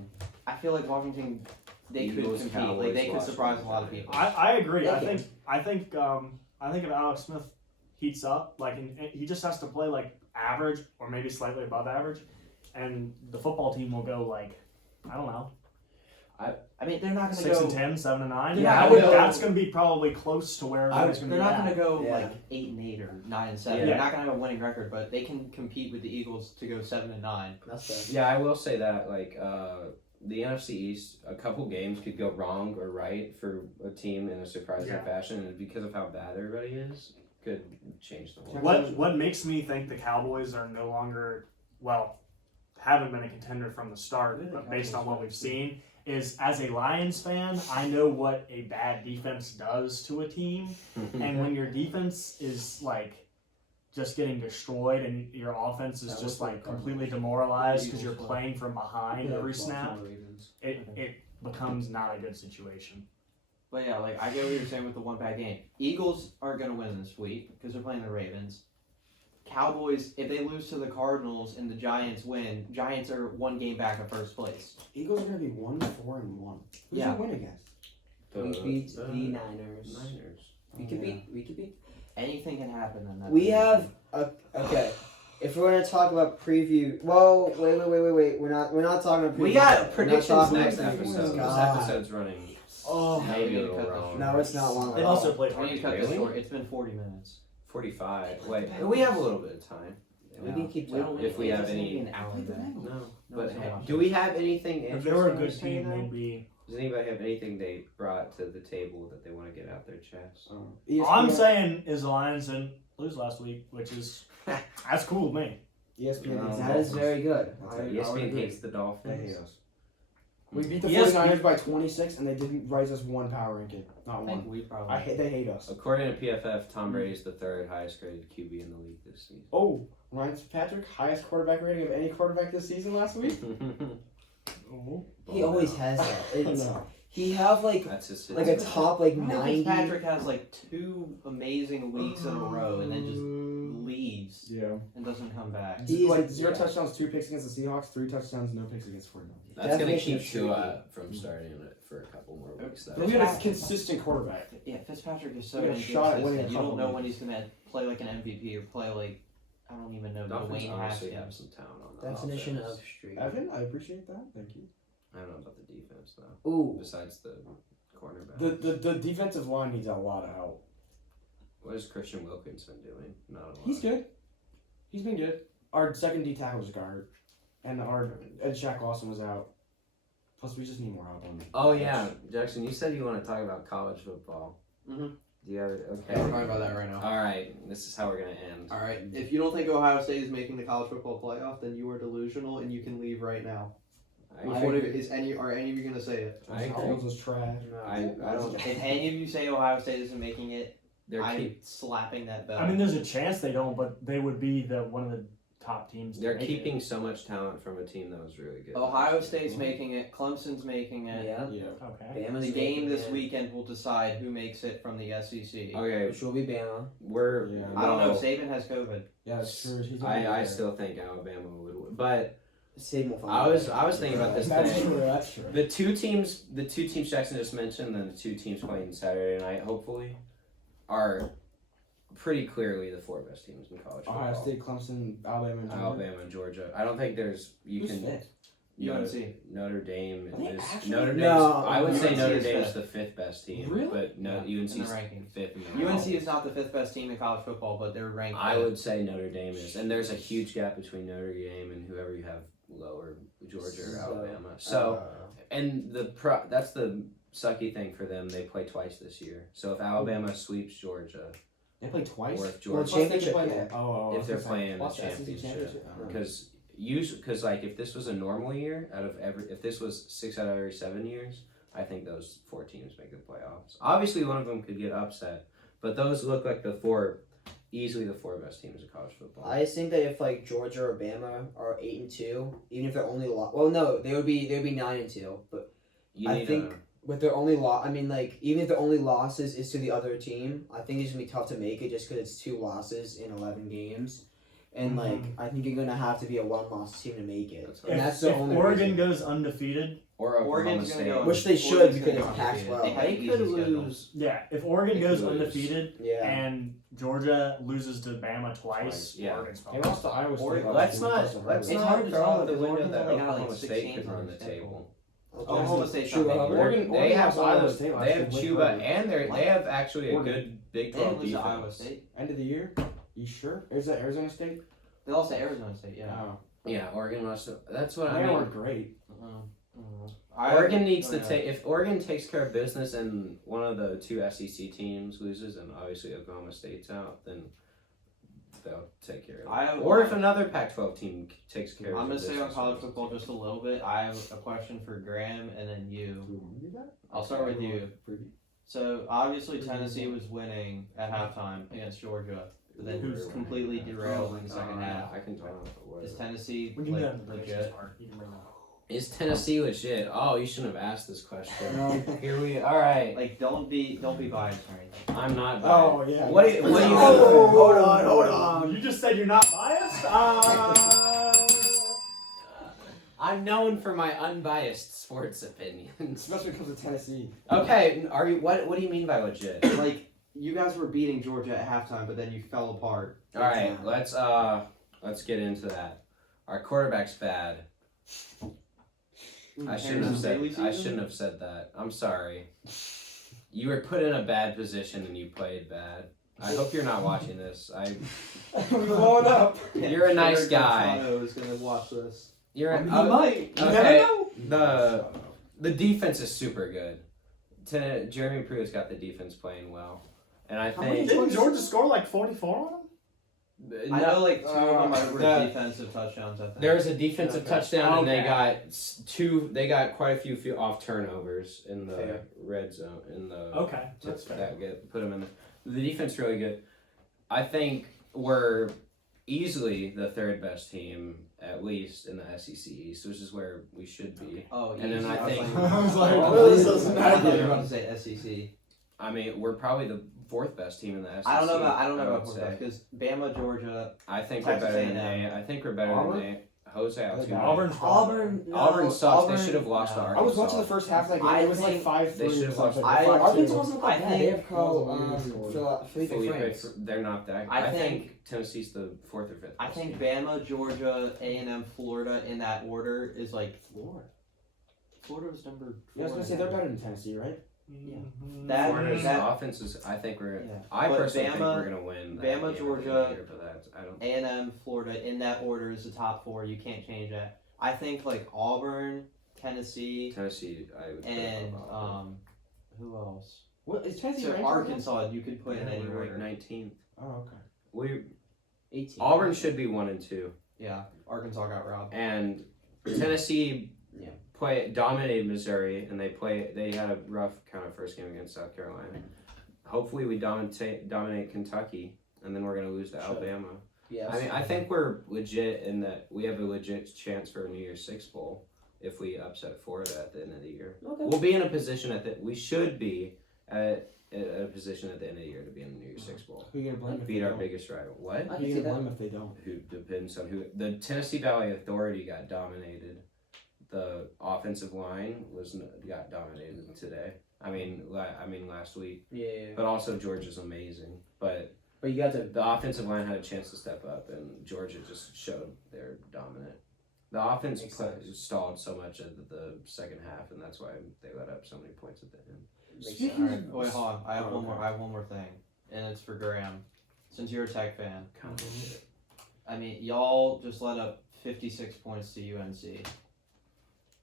I feel like Washington they Eagles, could compete. Like Cowboys, they could surprise a lot of Washington. people. I agree. They I can. think if Alex Smith heats up, like and he just has to play like average or maybe slightly above average, and the football team will go like I don't know I mean, they're not going to 6 go. and 10, 7 and 9. Yeah, I I would, know. that's going to be probably close to where everybody's going to They're be not going at. to go Yeah. like 8-8 or 9-7. Yeah. They're not going to have a winning record, but they can compete with the Eagles to go 7-9. that's fair. Yeah, I will say that the NFC East, a couple games could go wrong or right for a team in a surprising Yeah. fashion, and because of how bad everybody is, could change the world. What makes me think the Cowboys are no longer haven't been a contender from the start, but based on what we've seen, is as a Lions fan, I know what a bad defense does to a team, and when your defense is like just getting destroyed and your offense is just like completely demoralized because you're playing from behind every snap, it becomes not a good situation. But yeah, like I get what you're saying with the one bad game. Eagles aren't going to win this week because they're playing the Ravens. Cowboys, if they lose to the Cardinals and the Giants win, Giants are one game back in first place. Eagles are gonna be 1-4-1. Who's Yeah. you win against? We beat the Niners. We could Yeah. beat. Anything can happen in that. We division. have okay. If we're gonna talk about preview, well, wait. We're not talking about preview. We got We're not predictions talking next about preview. episode. This God. episode's running Oh, maybe a we little cut the wrong. no, it's not long. They at also all. played We need hard. to cut this Really? short. It's been 40 minutes. 45. Wait, we have a little bit of time. We can keep We don't talking. If we it have doesn't any- need an hour Play the then. Bengals. No, No, but it's not. do we have anything interesting? If they were a to good say team, though? they'd be. Does anybody have anything they brought to the table that they want to get out their chest? All ESPN, I'm saying is the Lions didn't lose last week, which is that's cool with me. ESPN. No. hates That is Dolphins. very good. I would ESPN agree. hates the They Dolphins. hate us. We beat the Yes, 49ers by 26, and they didn't raise us one power ranking. Not I think one. we probably. They hate us. According to PFF, Tom Brady's the third highest graded QB in the league this season. Oh, Ryan Fitzpatrick, highest quarterback rating of any quarterback this season last week. He always has that. It's, No. he have like That's his a top like Ryan 90. Fitzpatrick has like 2 amazing weeks in a row and then just leaves Yeah. and doesn't come back. He's- Like 0 yeah. touchdowns, 2 picks against the Seahawks, 3 touchdowns, no picks against 49ers. That's going to Definition keep of Tua from starting it for a couple more weeks. Though. But we had a consistent quarterback. Yeah, Fitzpatrick is so We got a shot at winning inconsistent. a You don't couple know when games. he's gonna play like an MVP or play like I don't even know Dolphins Dwayne honestly have Haskins. some talent on the Definition offense. of street. Evan, I appreciate that. Thank you. I don't know about the defense though. Ooh, Besides the cornerback. The defensive line needs a lot of help. What has Christian Wilkinson doing? Not a lot. He's good. He's been good. Our second D tackle just got hurt, and Shaq Lawson was out. Plus, we just need more help on. Oh yeah, Jackson. You said you want to talk about college football. Mhm. Do you have it? Okay. Yeah, we're talking about that right now. All right. This is how we're gonna end. All right. If you don't think Ohio State is making the college football playoff, then you are delusional and you can leave right now. I I agree. agree. Are any of you gonna say it? I agree. Fields was trash. I don't. If any of you say Ohio State isn't making it, They're I'm keep, slapping that bell. I mean, there's a chance they don't, but they would be one of the top teams. to they're make keeping it. so much talent from a team that was really good. Ohio last year. State's making it. Clemson's making it. yeah. Yeah. Okay. Bama's The game making this it, weekend will decide who makes it from the SEC. Okay, which will be Bama. we're. Yeah. I don't know. well, Saban has COVID. Yeah, that's true. He's I still think Alabama would win, but Save more fun. I was thinking about this That's thing. true. That's true. The two teams Jackson just mentioned, and the two teams playing Saturday night, hopefully, are pretty clearly the 4 best teams in college football. Ohio State, Clemson, Alabama, and Georgia. Alabama, and Georgia. I don't think there's Who's can fifth? UNC. Notre Dame Are they is actually- Notre Dame's. No, I would say UNC Notre is Dame's fifth. the 5th best team, Really? but no, Yeah, UNC's in the ranking. 5th. In the UNC is not the 5th best team in college football, but they're ranked. I fifth. would say Notre Dame is, and there's a huge gap between Notre Dame and whoever you have lower, Georgia or Alabama. So, and that's the sucky thing for them. They play twice this year. So if Alabama sweeps Georgia, They play twice. Or if Well, Georgia, Plus they can championship, play yeah. the- oh, if they're I was gonna say, playing the plus SEC championship. Oh. Because like if this was a normal year, if this was 6 out of every 7 years, I think those 4 teams make the playoffs. Obviously, one of them could get upset, but those look like easily the 4 best teams in college football. I just think that if like Georgia or Bama are 8-2, even if they're only well, no, they would be 9-2. But You I need think with their only loss, I mean, like even if their only losses is to the other team, I think it's gonna be tough to make it just because it's 2 losses in 11 games, and like I think you're gonna have to be a 1-loss team to make it, That's and that's the if only Oregon reason. goes undefeated, or Oklahoma Oregon's gonna State. go. Which they should Oregon's because gonna it's go Pac-12. undefeated. They have They an could easy schedule. lose. yeah, if Oregon They goes could lose. undefeated Yeah. and Georgia loses to Bama twice, Yeah. Oregon's They probably. lost to Iowa State. Oregon- Let's last year, not plus a let's hurdle. It's not hard to throw tell out the because window Oregon's that only got, like, Oklahoma 6 State games could on run their the schedule. table. Oklahoma State's True, not big. Oregon They have lost to Iowa Iowa State last They have year with Chuba, Purdy. and they have actually a Oregon. good Big They didn't 12 lose to Iowa defense. State. End of the year? You sure? Is that Arizona State? They lost to Arizona State. Yeah. Oh. Yeah, Oregon lost. That's what They I mean. weren't great. Oregon needs to take. If Oregon takes care of business and one of the 2 SEC teams loses, and obviously Oklahoma State's out, then they'll take care of it. Or if another Pac-12 team takes care of I'm their gonna stay on business college first. football just a little bit. I have a question for Graham and then you. I'll start with you. So obviously Tennessee was winning at halftime against Georgia, but then Who's completely derailed in the second half. I can talk. Is Tennessee We can do that like in the predictions legit? part. You can bring that up. Is Tennessee legit? Oh, you shouldn't have asked this question. No. Here we. All right. Like don't be biased or anything. I'm not. Oh, biased. yeah. What do you? What do you? Oh, hold on. You just said you're not biased. I'm known for my unbiased sports opinions. Especially when it comes to Tennessee. Okay, are you? What do you mean by legit? Like you guys were beating Georgia at halftime, but then you fell apart. All right, let's get into that. Our quarterback's bad. I shouldn't have said that. I'm sorry. You were put in a bad position and you played bad. I hope you're not watching this. We're blowing up. You're a nice guy. Is gonna watch this. You're I an, mean, he might. You okay. never know. The defense is super good. Jeremy Pruitt's got the defense playing well, and I think Didn't Georgia score like 44 on them? I know like 2 of them were the- defensive touchdowns. I think. there was a defensive Okay. touchdown, and they Okay. got 2. They got quite a few off turnovers in the Fair. red zone. In the Okay, that's fair. put them in. The defense really good. I think we're easily the 3rd best team, at least in the SEC East, which is where we should be. Oh, And then easy. I think- I was like, Oh, this doesn't I thought you were matter. about to say SEC. I mean, we're probably the 4th best team in the SEC. I don't know about would fourth say. best because Bama, Georgia. I think Texas we're better than A&M. I think we're better Auburn? than Jose I think Altuve. Auburn's Auburn. No, Auburn sucks. Auburn, They should have lost to no. Arkansas. I was watching the first half of that game. I It was like think 5-3. they should have lost. Arkansas wasn't I that bad. They think- have Carl Felipe Felipe, France. they're not that. I I think think- Tennessee's the 4th or 5th. I best think team. Bama, Georgia, A&M, Florida in that order is like Florida. Florida was number 4. Yeah, I was gonna say they're better than Tennessee, right? Mhm. That- Florida's that- offense is. I think we're. Yeah. I But personally think Bama- we're gonna win. that Bama, game at the end of Georgia, the year, but that's, I don't. A&M, Florida in that order is the top 4. You can't change that. I think like Auburn, Tennessee, Tennessee, I would. put and above Auburn. who else? What is Tennessee So ranked? Arkansas you could put in Yeah, any we're order. 19th. Oh, okay. We 18. Auburn should be 1 and 2. Yeah, Arkansas got robbed. And Tennessee Yeah. dominated Missouri, and they had a rough kind of first game against South Carolina. Hopefully we dominate Kentucky, and then we're gonna lose to Alabama. Yes. I mean, I think we're legit in that we have a legit chance for a New Year's Six bowl if we upset Florida at the end of the year. Okay. We'll be in a position we should be at a position at the end of the year to be in the New Year's Six bowl. Who you gonna blame if Beat they our don't? biggest rival. What? I Who can you see gonna that. blame if they don't? Who depends on who. The Tennessee Valley Authority got dominated. The offensive line got dominated today. I mean, last week. Yeah. But also Georgia's amazing. But But you got to. the offensive line had a chance to step up, and Georgia just showed they're dominant. The offense Makes sense. stalled so much at the second half, and that's why they let up so many points at the end. Speaking Alright, wait, hold on. I have Oh, one more. okay. I have one more thing, and it's for Graham. Since you're a Tech fan, Kind of shit. I mean, y'all just let up 56 points to UNC.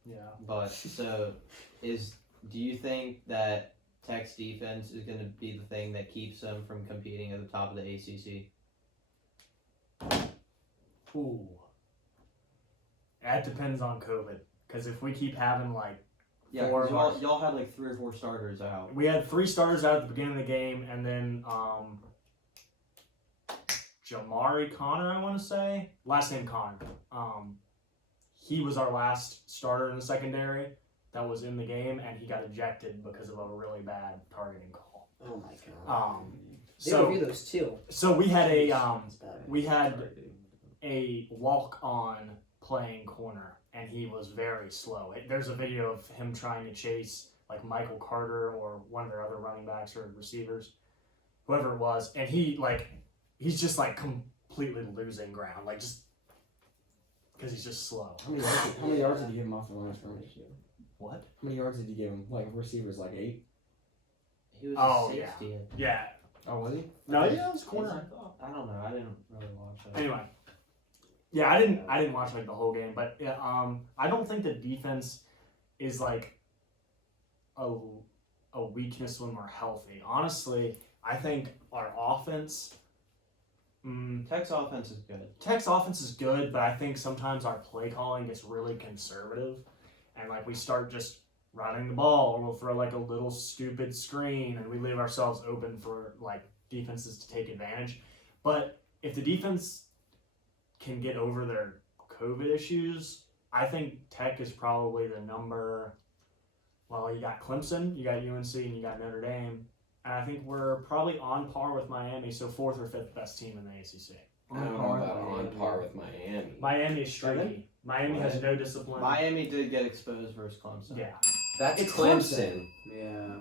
Yeah. But so, do you think that Tech's defense is going to be the thing that keeps them from competing at the top of the ACC? Ooh. That depends on COVID. Because if we keep having Yeah, Four 'cause y'all had like 3 or 4 starters out. we had 3 starters out at the beginning of the game, and then Jamari Connor, I want to say, last name Connor. He was our last starter in the secondary that was in the game, and he got ejected because of a really bad targeting call. Oh my god. They So review those too. so we had a It's bad. we had a walk-on playing corner, and he was very slow. There's a video of him trying to chase like Michael Carter or one of their other running backs or receivers, whoever it was, and he's just like completely losing ground, like just because he's just slow. How many yards did you give him off the line of scrimmage? What? How many yards did you give him? Like receivers, like 8? He was Oh, a yeah. safety. Yeah. Oh, was he? No, yeah, it was corner. I thought. I don't know. I didn't really watch that. Anyway, yeah, I didn't watch like the whole game, but yeah, I don't think the defense is like a weakness when we're healthy. Honestly, I think our offense. Tech's offense is good. Tech's offense is good, but I think sometimes our play calling gets really conservative, and like we start just running the ball, or we'll throw like a little stupid screen, and we leave ourselves open for like defenses to take advantage. But if the defense can get over their COVID issues, I think Tech is probably the number. Well, you got Clemson, you got UNC, and you got Notre Dame. And I think we're probably on par with Miami, so 4th or 5th best team in the ACC. I don't know about on par with Miami. Miami is streaky. Miami has no discipline. Miami did get exposed versus Clemson. Yeah. That's It's Clemson. Yeah.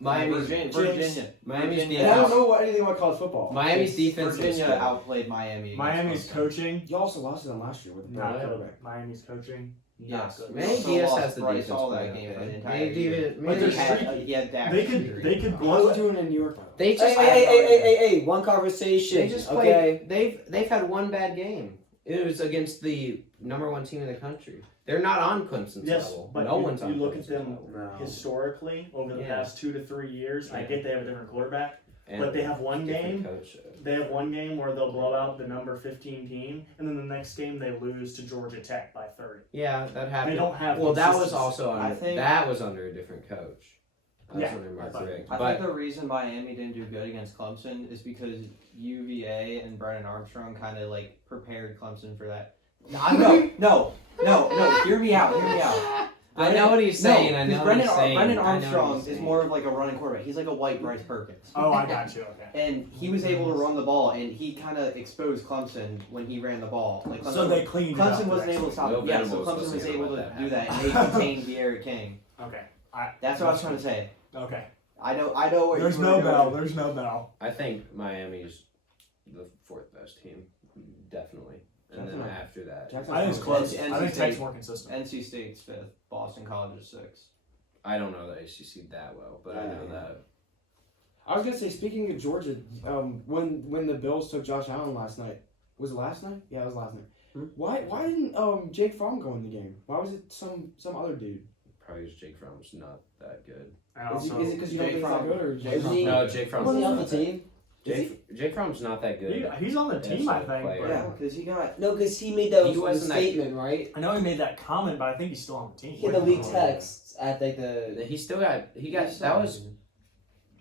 Miami's Virginia. Miami's And I don't defense. know anything about college football. Miami's defense. Virginia is good. outplayed Miami. against Miami's Clemson. coaching, You also lost to them last year with the not quarterback. good. Miami's coaching, not Yes. good. Manny Also Diaz lost has the Bryce defense Hall play that game okay. for the entire Manny year. Diaz- But Manny they're Diaz- streaky. He had Dak They could injury. they could What was blow. doing in New York? They Hey, just hey, one conversation. They just okay. played. They've had one bad game. It was against the number 1 team in the country. They're not on Clemson's Yes, level. but no you, one's on you look Clemson's at them level. No. historically over the Yeah. past 2 to 3 years. I Yeah. get they have a different quarterback, And but they have one different game. coach. They have one game where they'll blow out the number 15 team, and then the next game they lose to Georgia Tech by 30. Yeah, that happened. They don't have. Well, that was consistency. also I under, think- that was under a different coach. That was Yeah, under Mark but- Richt. I But think the reason Miami didn't do good against Clemson is because UVA and Brennan Armstrong kind of like prepared Clemson for that. No. Hear me out. I know what he's saying. I know because what Brennan, he's saying. Brennan I know what Armstrong he's is saying. more of like a running quarterback. He's like a white Bryce Perkins. Oh, I got you. Okay. And he was able to run the ball, and he kind of exposed Clemson when he ran the ball. Like Clemson, So they cleaned it up. Clemson the wasn't next able to week. stop Will him. Yeah, so Venables Clemson wasn't was able able to to let do that that, and they contained De'Aaron King. Okay. That's what I was trying to say. Okay. I know what There's you were no going bell. with. There's no bell. I think Miami's the 4th best team, definitely. And then Definitely. after that, Jackson I think it's close. NC I think State. Tech's more consistent. NC State's 5th. Boston College is 6th. I don't know the ACC that well, but I know Yeah. that. I was gonna say, speaking of Georgia, when the Bills took Josh Allen last night, was it last night? Yeah, it was last night. Hmm? Why didn't Jake Fromm go in the game? Why was it some other dude? Probably because Jake Fromm's not that good. And Is also, it because you don't Jake think he's that Fromm. good, or Jake Is Fromm. he- No, Jake Fromm's Was he not on the that team? Jake Fromm's not that good. he's on the team, I As a think. player. but- Yeah, because he got. No, because he made that He wasn't that statement, right? I know he made that comment, but I think he's still on the team. He had the leak texts at like the. He still got. He got. That was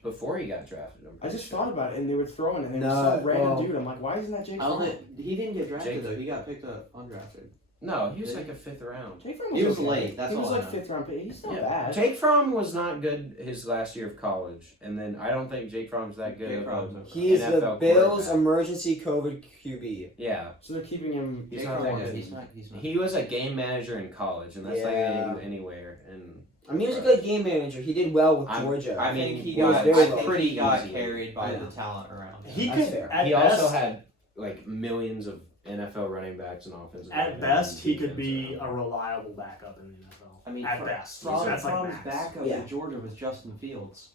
before he got drafted. I'm I pretty just sure. thought about it, and they were throwing it, and it No, was some random well- dude. I'm like, why isn't that Jake I don't Fromm? think he didn't get drafted Jake- though. He got picked up undrafted. No, he was like a 5th round. Jake Fromm He was okay. late, that's he was all I like know. 5th round pick. He's not Yeah. bad. Jake Fromm was not good his last year of college, and then I don't think Jake Fromm's that good. Jake of a Fromm's okay. He is the NFL Bills' quarterback. emergency COVID QB. Yeah, So they're keeping him. He's Jake not Fromm that good. He's not. he was a game manager in college, and that's like Yeah. they do anywhere. And I mean, he was a good game manager. He did well with Georgia. I I mean, think he he was got. very I well. think pretty he got easily. carried by Yeah. the talent around him. He That's could. fair. At he best, also had like millions of NFL running backs and offensive. At linemen best, and he could defense, be so. a reliable backup in the NFL. I mean, at best, Fromm's that's like max. backup Yeah. at Georgia was Justin Fields.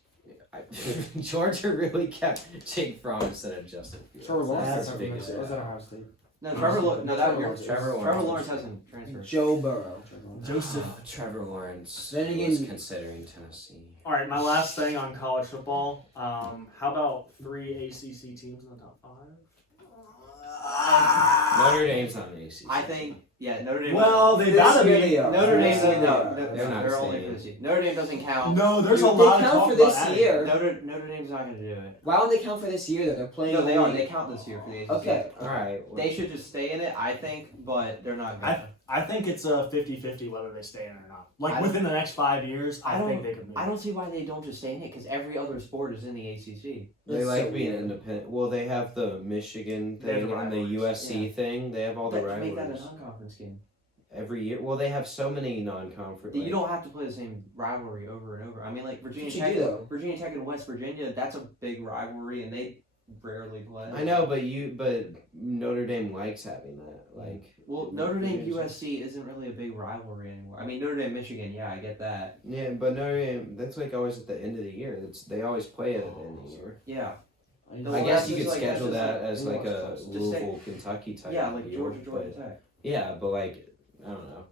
Georgia really kept Jake Fromm instead of Justin Fields. Trevor Lawrence That's got ridiculous. picked up. Was that Ohio State? No, Trevor. No, that was Trevor Trevor Lawrence. Lawrence hasn't transferred. Joe Burrow. Joseph. Trevor Lawrence Then again- was considering Tennessee. All right, my last thing on college football. How about 3 ACC teams in the top 5? Notre Dame's not an ACC. I think Notre Dame. Well, they This gotta year be. they are. Notre Dame. This year they No, are. They're not they're only staying. for the season. Notre Dame doesn't count. No, there's a They lot of count talk for about this adding. year. Notre Dame's not going to do it. Why don't they count for this year though? They're playing. No, they are. only- They count this year for the ACC. Okay. All right. They should just stay in it, I think, but they're not going to. I think it's a 50-50 whether they stay in it or not. Like I- within the next 5 years, I I think don't- they could move. I don't see why they don't just stay in it because every other sport is in the ACC. They It's like so being weird. independent. Well, they have the Michigan They have thing the and the rivalries. USC thing. They have all the Make that a rivalries non-conference game. every year. Well, they have so many non-conference. You don't have to play the same rivalry over and over. I mean, like Virginia But you Tech, do, though. Virginia Tech and West Virginia. That's a big rivalry, and they rarely play. I know, but Notre Dame likes having that. Like, Well, Notre Dame USC isn't really a big rivalry anymore. I mean, Notre Dame Michigan, yeah, I get that. yeah, but Notre Dame. That's like always at the end of the year. They always play it at the end of the year. Yeah, I Well, guess that's you could just like- schedule that's that just as like a just Louisville, Kentucky type. yeah, like deal, Georgia but- Tech. Yeah, but like I don't know.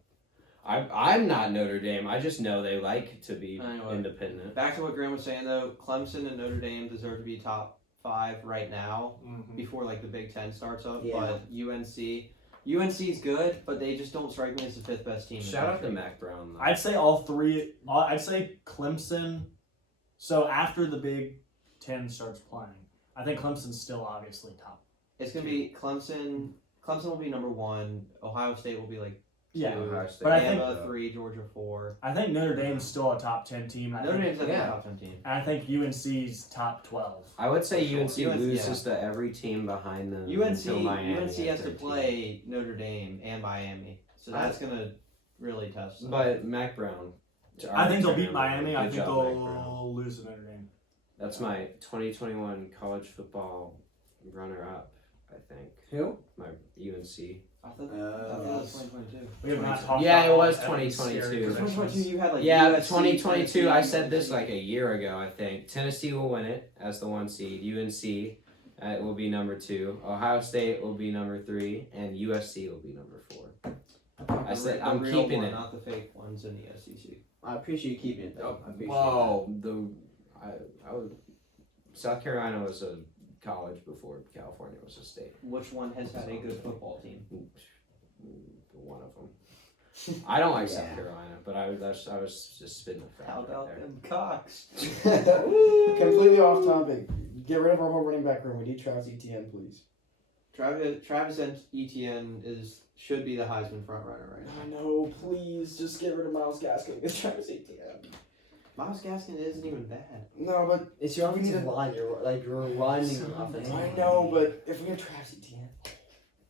I'm not Notre Dame. I just know they like to be I know. independent. Back to what Graham was saying though, Clemson and Notre Dame deserve to be top 5 right now Mhm. before like the Big Ten starts up. Yeah. But UNC's good, but they just don't strike me as the 5th best team. in the Shout out to country. Mac Brown. Though. I'd say all 3. I'd say Clemson. So after the Big Ten starts playing, I think Clemson's still obviously top. It's gonna be Clemson. Clemson will be number 1. Ohio State will be like 2. Yeah, Ohio State. but I think- Alabama 3, Georgia 4. I think Notre Dame's still a top 10 team. I Notre think, Dame's at the yeah. top 10 team. and I think UNC's top 12. I would say Sure. UNC UNC, loses to every team behind them. UNC until Miami has to 13. play Notre Dame and Miami, so that's gonna really test them. But Mac Brown. to I think they'll beat return, Miami. I good think job, Mac Brown. they'll lose to Notre Dame. That's my 2021 college football runner-up. I think Who? my UNC. I thought that was 2022. We have not talked Yeah, about it was all Evan's 2022. scary Because 2022, predictions. you had like Yeah, USC, 2022. I Tennessee, said this UNC. like a year ago. I think Tennessee will win it as the 1 seed. UNC will be number 2. Ohio State will be number 3, and USC will be number 4. I said I'm real keeping one, it. not the fake ones in the SEC. I appreciate you keeping it though. I appreciate Whoa, I would. South Carolina was a college before California was a state. Which one has had a good football team? One of them. I don't like Yeah. South Carolina, but I was just spitting a fact How right about there. them Cox? that. Completely off topic. Get rid of our whole running back room. We need Travis Etienne, please. Travis Etienne should be the Heisman front runner right now. I know, please, just get rid of Miles Gaskin and get Travis Etienne. Miles Gaskin isn't even bad. No, but It's your We need offensive line. You're running Son of offensive a- I line. know, but if we get Travis Etienne,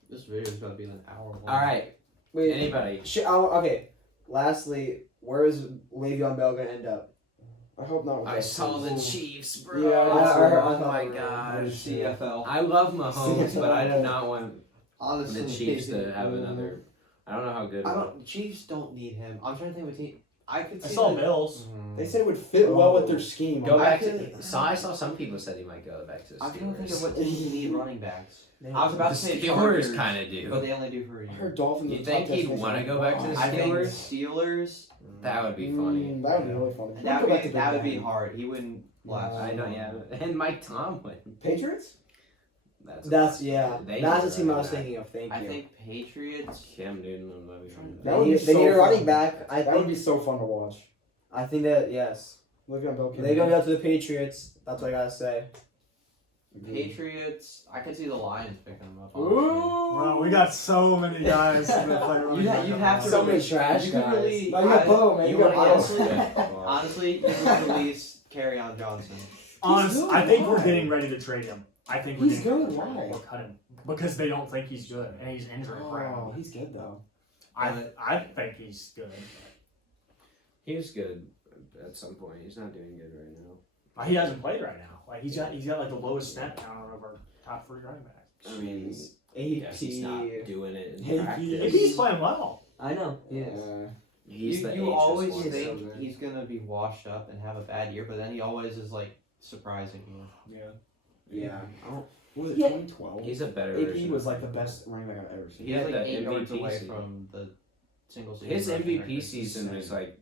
This video's gonna be an hour long. All right, Wait. anybody? Okay. Lastly, where is Le'Veon Bell gonna end up? I hope not. With I us. saw the Chiefs, bro. Yeah, oh I my saw gosh. CFL. I love Mahomes, but I do CFL. not want Honestly, the Chiefs to have another. I don't know how good. Chiefs don't need him. I'm trying to think of a team. I could I see saw the- Bills. They said it would fit well with their scheme. Go I back couldn't- to. So I saw some people said he might go back to the I'm trying to think of Steelers. what teams need running backs. I was about to say The Chargers, Steelers kind of but do. they only do for a I year. heard Dolphins. You are think top he'd destination. wanna go back to the I think Steelers? Steelers. That would be funny. That would be really funny. That Go would back be to that Big would be Ben. hard. He wouldn't last. I know, yeah. And Mike Tomlin. Patriots? That's yeah. They That's need the team I a was running thinking of. Thank I you. think Patriots. Cam Newton and Levy. That would be They so need a running fun. back. I That would think. be so fun to watch. I think that yes. Le'Veon Bell. They go down to the Patriots. That's what I gotta say. Patriots. I could see the Lions picking them up. Bro, we got so many guys that play running You'd back have on to So that. many release- trash you could guys. really- No, you got Bo, man. You got honestly, Bo. honestly, you could release Kerryon Johnson. Honest, good, I think we're why? getting ready to trade him. I think we're He's getting ready good, to trade why? him or cut him because they don't think he's good and he's injury Oh, prone. he's good though. I think he's good. He was good at some point. He's not doing good right now. He hasn't played right now. Like he's got like the lowest snap count of our top 3 running backs. I mean, AP. yes, he's not doing it in Hey, practice. Maybe he's playing well. I know. Yes. He's the You ageless always one. so think good. he's gonna be washed up and have a bad year, but then he always is like surprising you. Yeah. Yeah. Was it Yeah. 2012? He's a better AP version. was like the best running back I've ever seen. He He's had like the 8 yards MVP away season. from the single season. His rushing MVP record. season insane. is like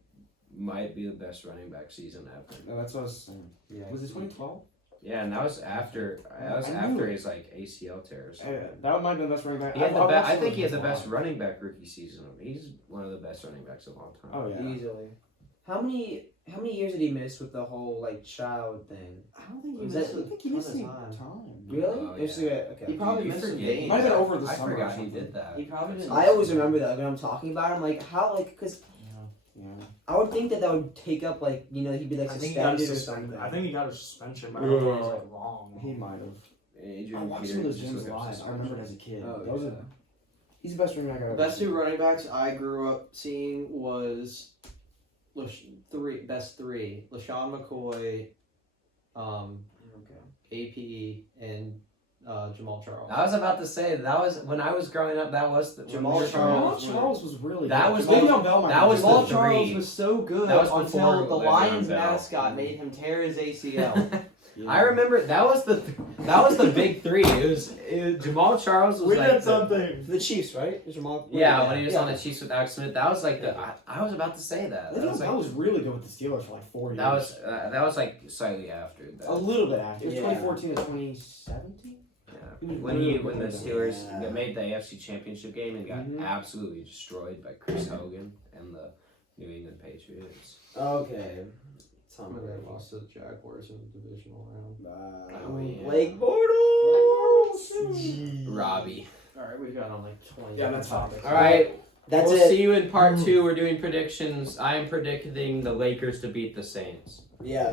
might be the best running back season ever. No, that's what I was saying. Yeah. Was it 2012? Yeah, and that was after I knew it. his like ACL tears. That might have been the best running back. He had the I've best. I watched think him he had the a best lot. running back rookie season. He's one of the best running backs of all time. Oh yeah. Easily. How many years did he miss with the whole like child thing? I don't think he Was missed that- a I think he ton missed of some time. time. Really? Oh, It's yeah. okay. He probably You missed some forget. games. Might have been over the I summer or forgot he something. did that. He probably didn't. I always remember that when I'm talking about it. I'm like, how because Yeah. I would think that would take up like he'd be like I think he got a suspended or suspended. something. I think he got a suspension, but I don't think it was like long. He might have. I Adrian watched Peterson some of those just gyms looked up live. I suspension. remember it as a kid. Oh, That was yeah. he's the best running back I've ever Best seen. two running backs I grew up seeing was best three: LaShawn McCoy, AP, and Jamal Charles. I was about to say that was when I was growing up. That was the Jamal when we were growing Jamal up. Charles was really That good. was Le'Veon the- Bell might that have was been the Jamal good. Charles three. was so good That was before until the Le'Veon Lions Bell. mascot made him tear his ACL. Yeah. I remember that was the big three. It was Jamal Charles was We like did the- something. The Chiefs, right? Jamal. Yeah, when he was Yeah. on the Chiefs with Alex Smith, that was like the. I was about to say that. That Le'Veon was Bell like was really good with the Steelers for like 4 years. that was like slightly after that. a little bit after. It was Yeah. 2014 to 2017. Yeah. He was When really when good the with Steelers Yeah. made the AFC Championship game and got Mhm. absolutely destroyed by Chris Hogan and the New England Patriots. Okay. Tom When they Brady. lost to the Jaguars in the divisional round. Oh, yeah. Blake Bortles. Robbie. All right, we've got on like 20 Yeah, that's fine. topics. All right. That's we'll it. see you in part 2. We're doing predictions. I am predicting the Lakers to beat the Saints. Yeah.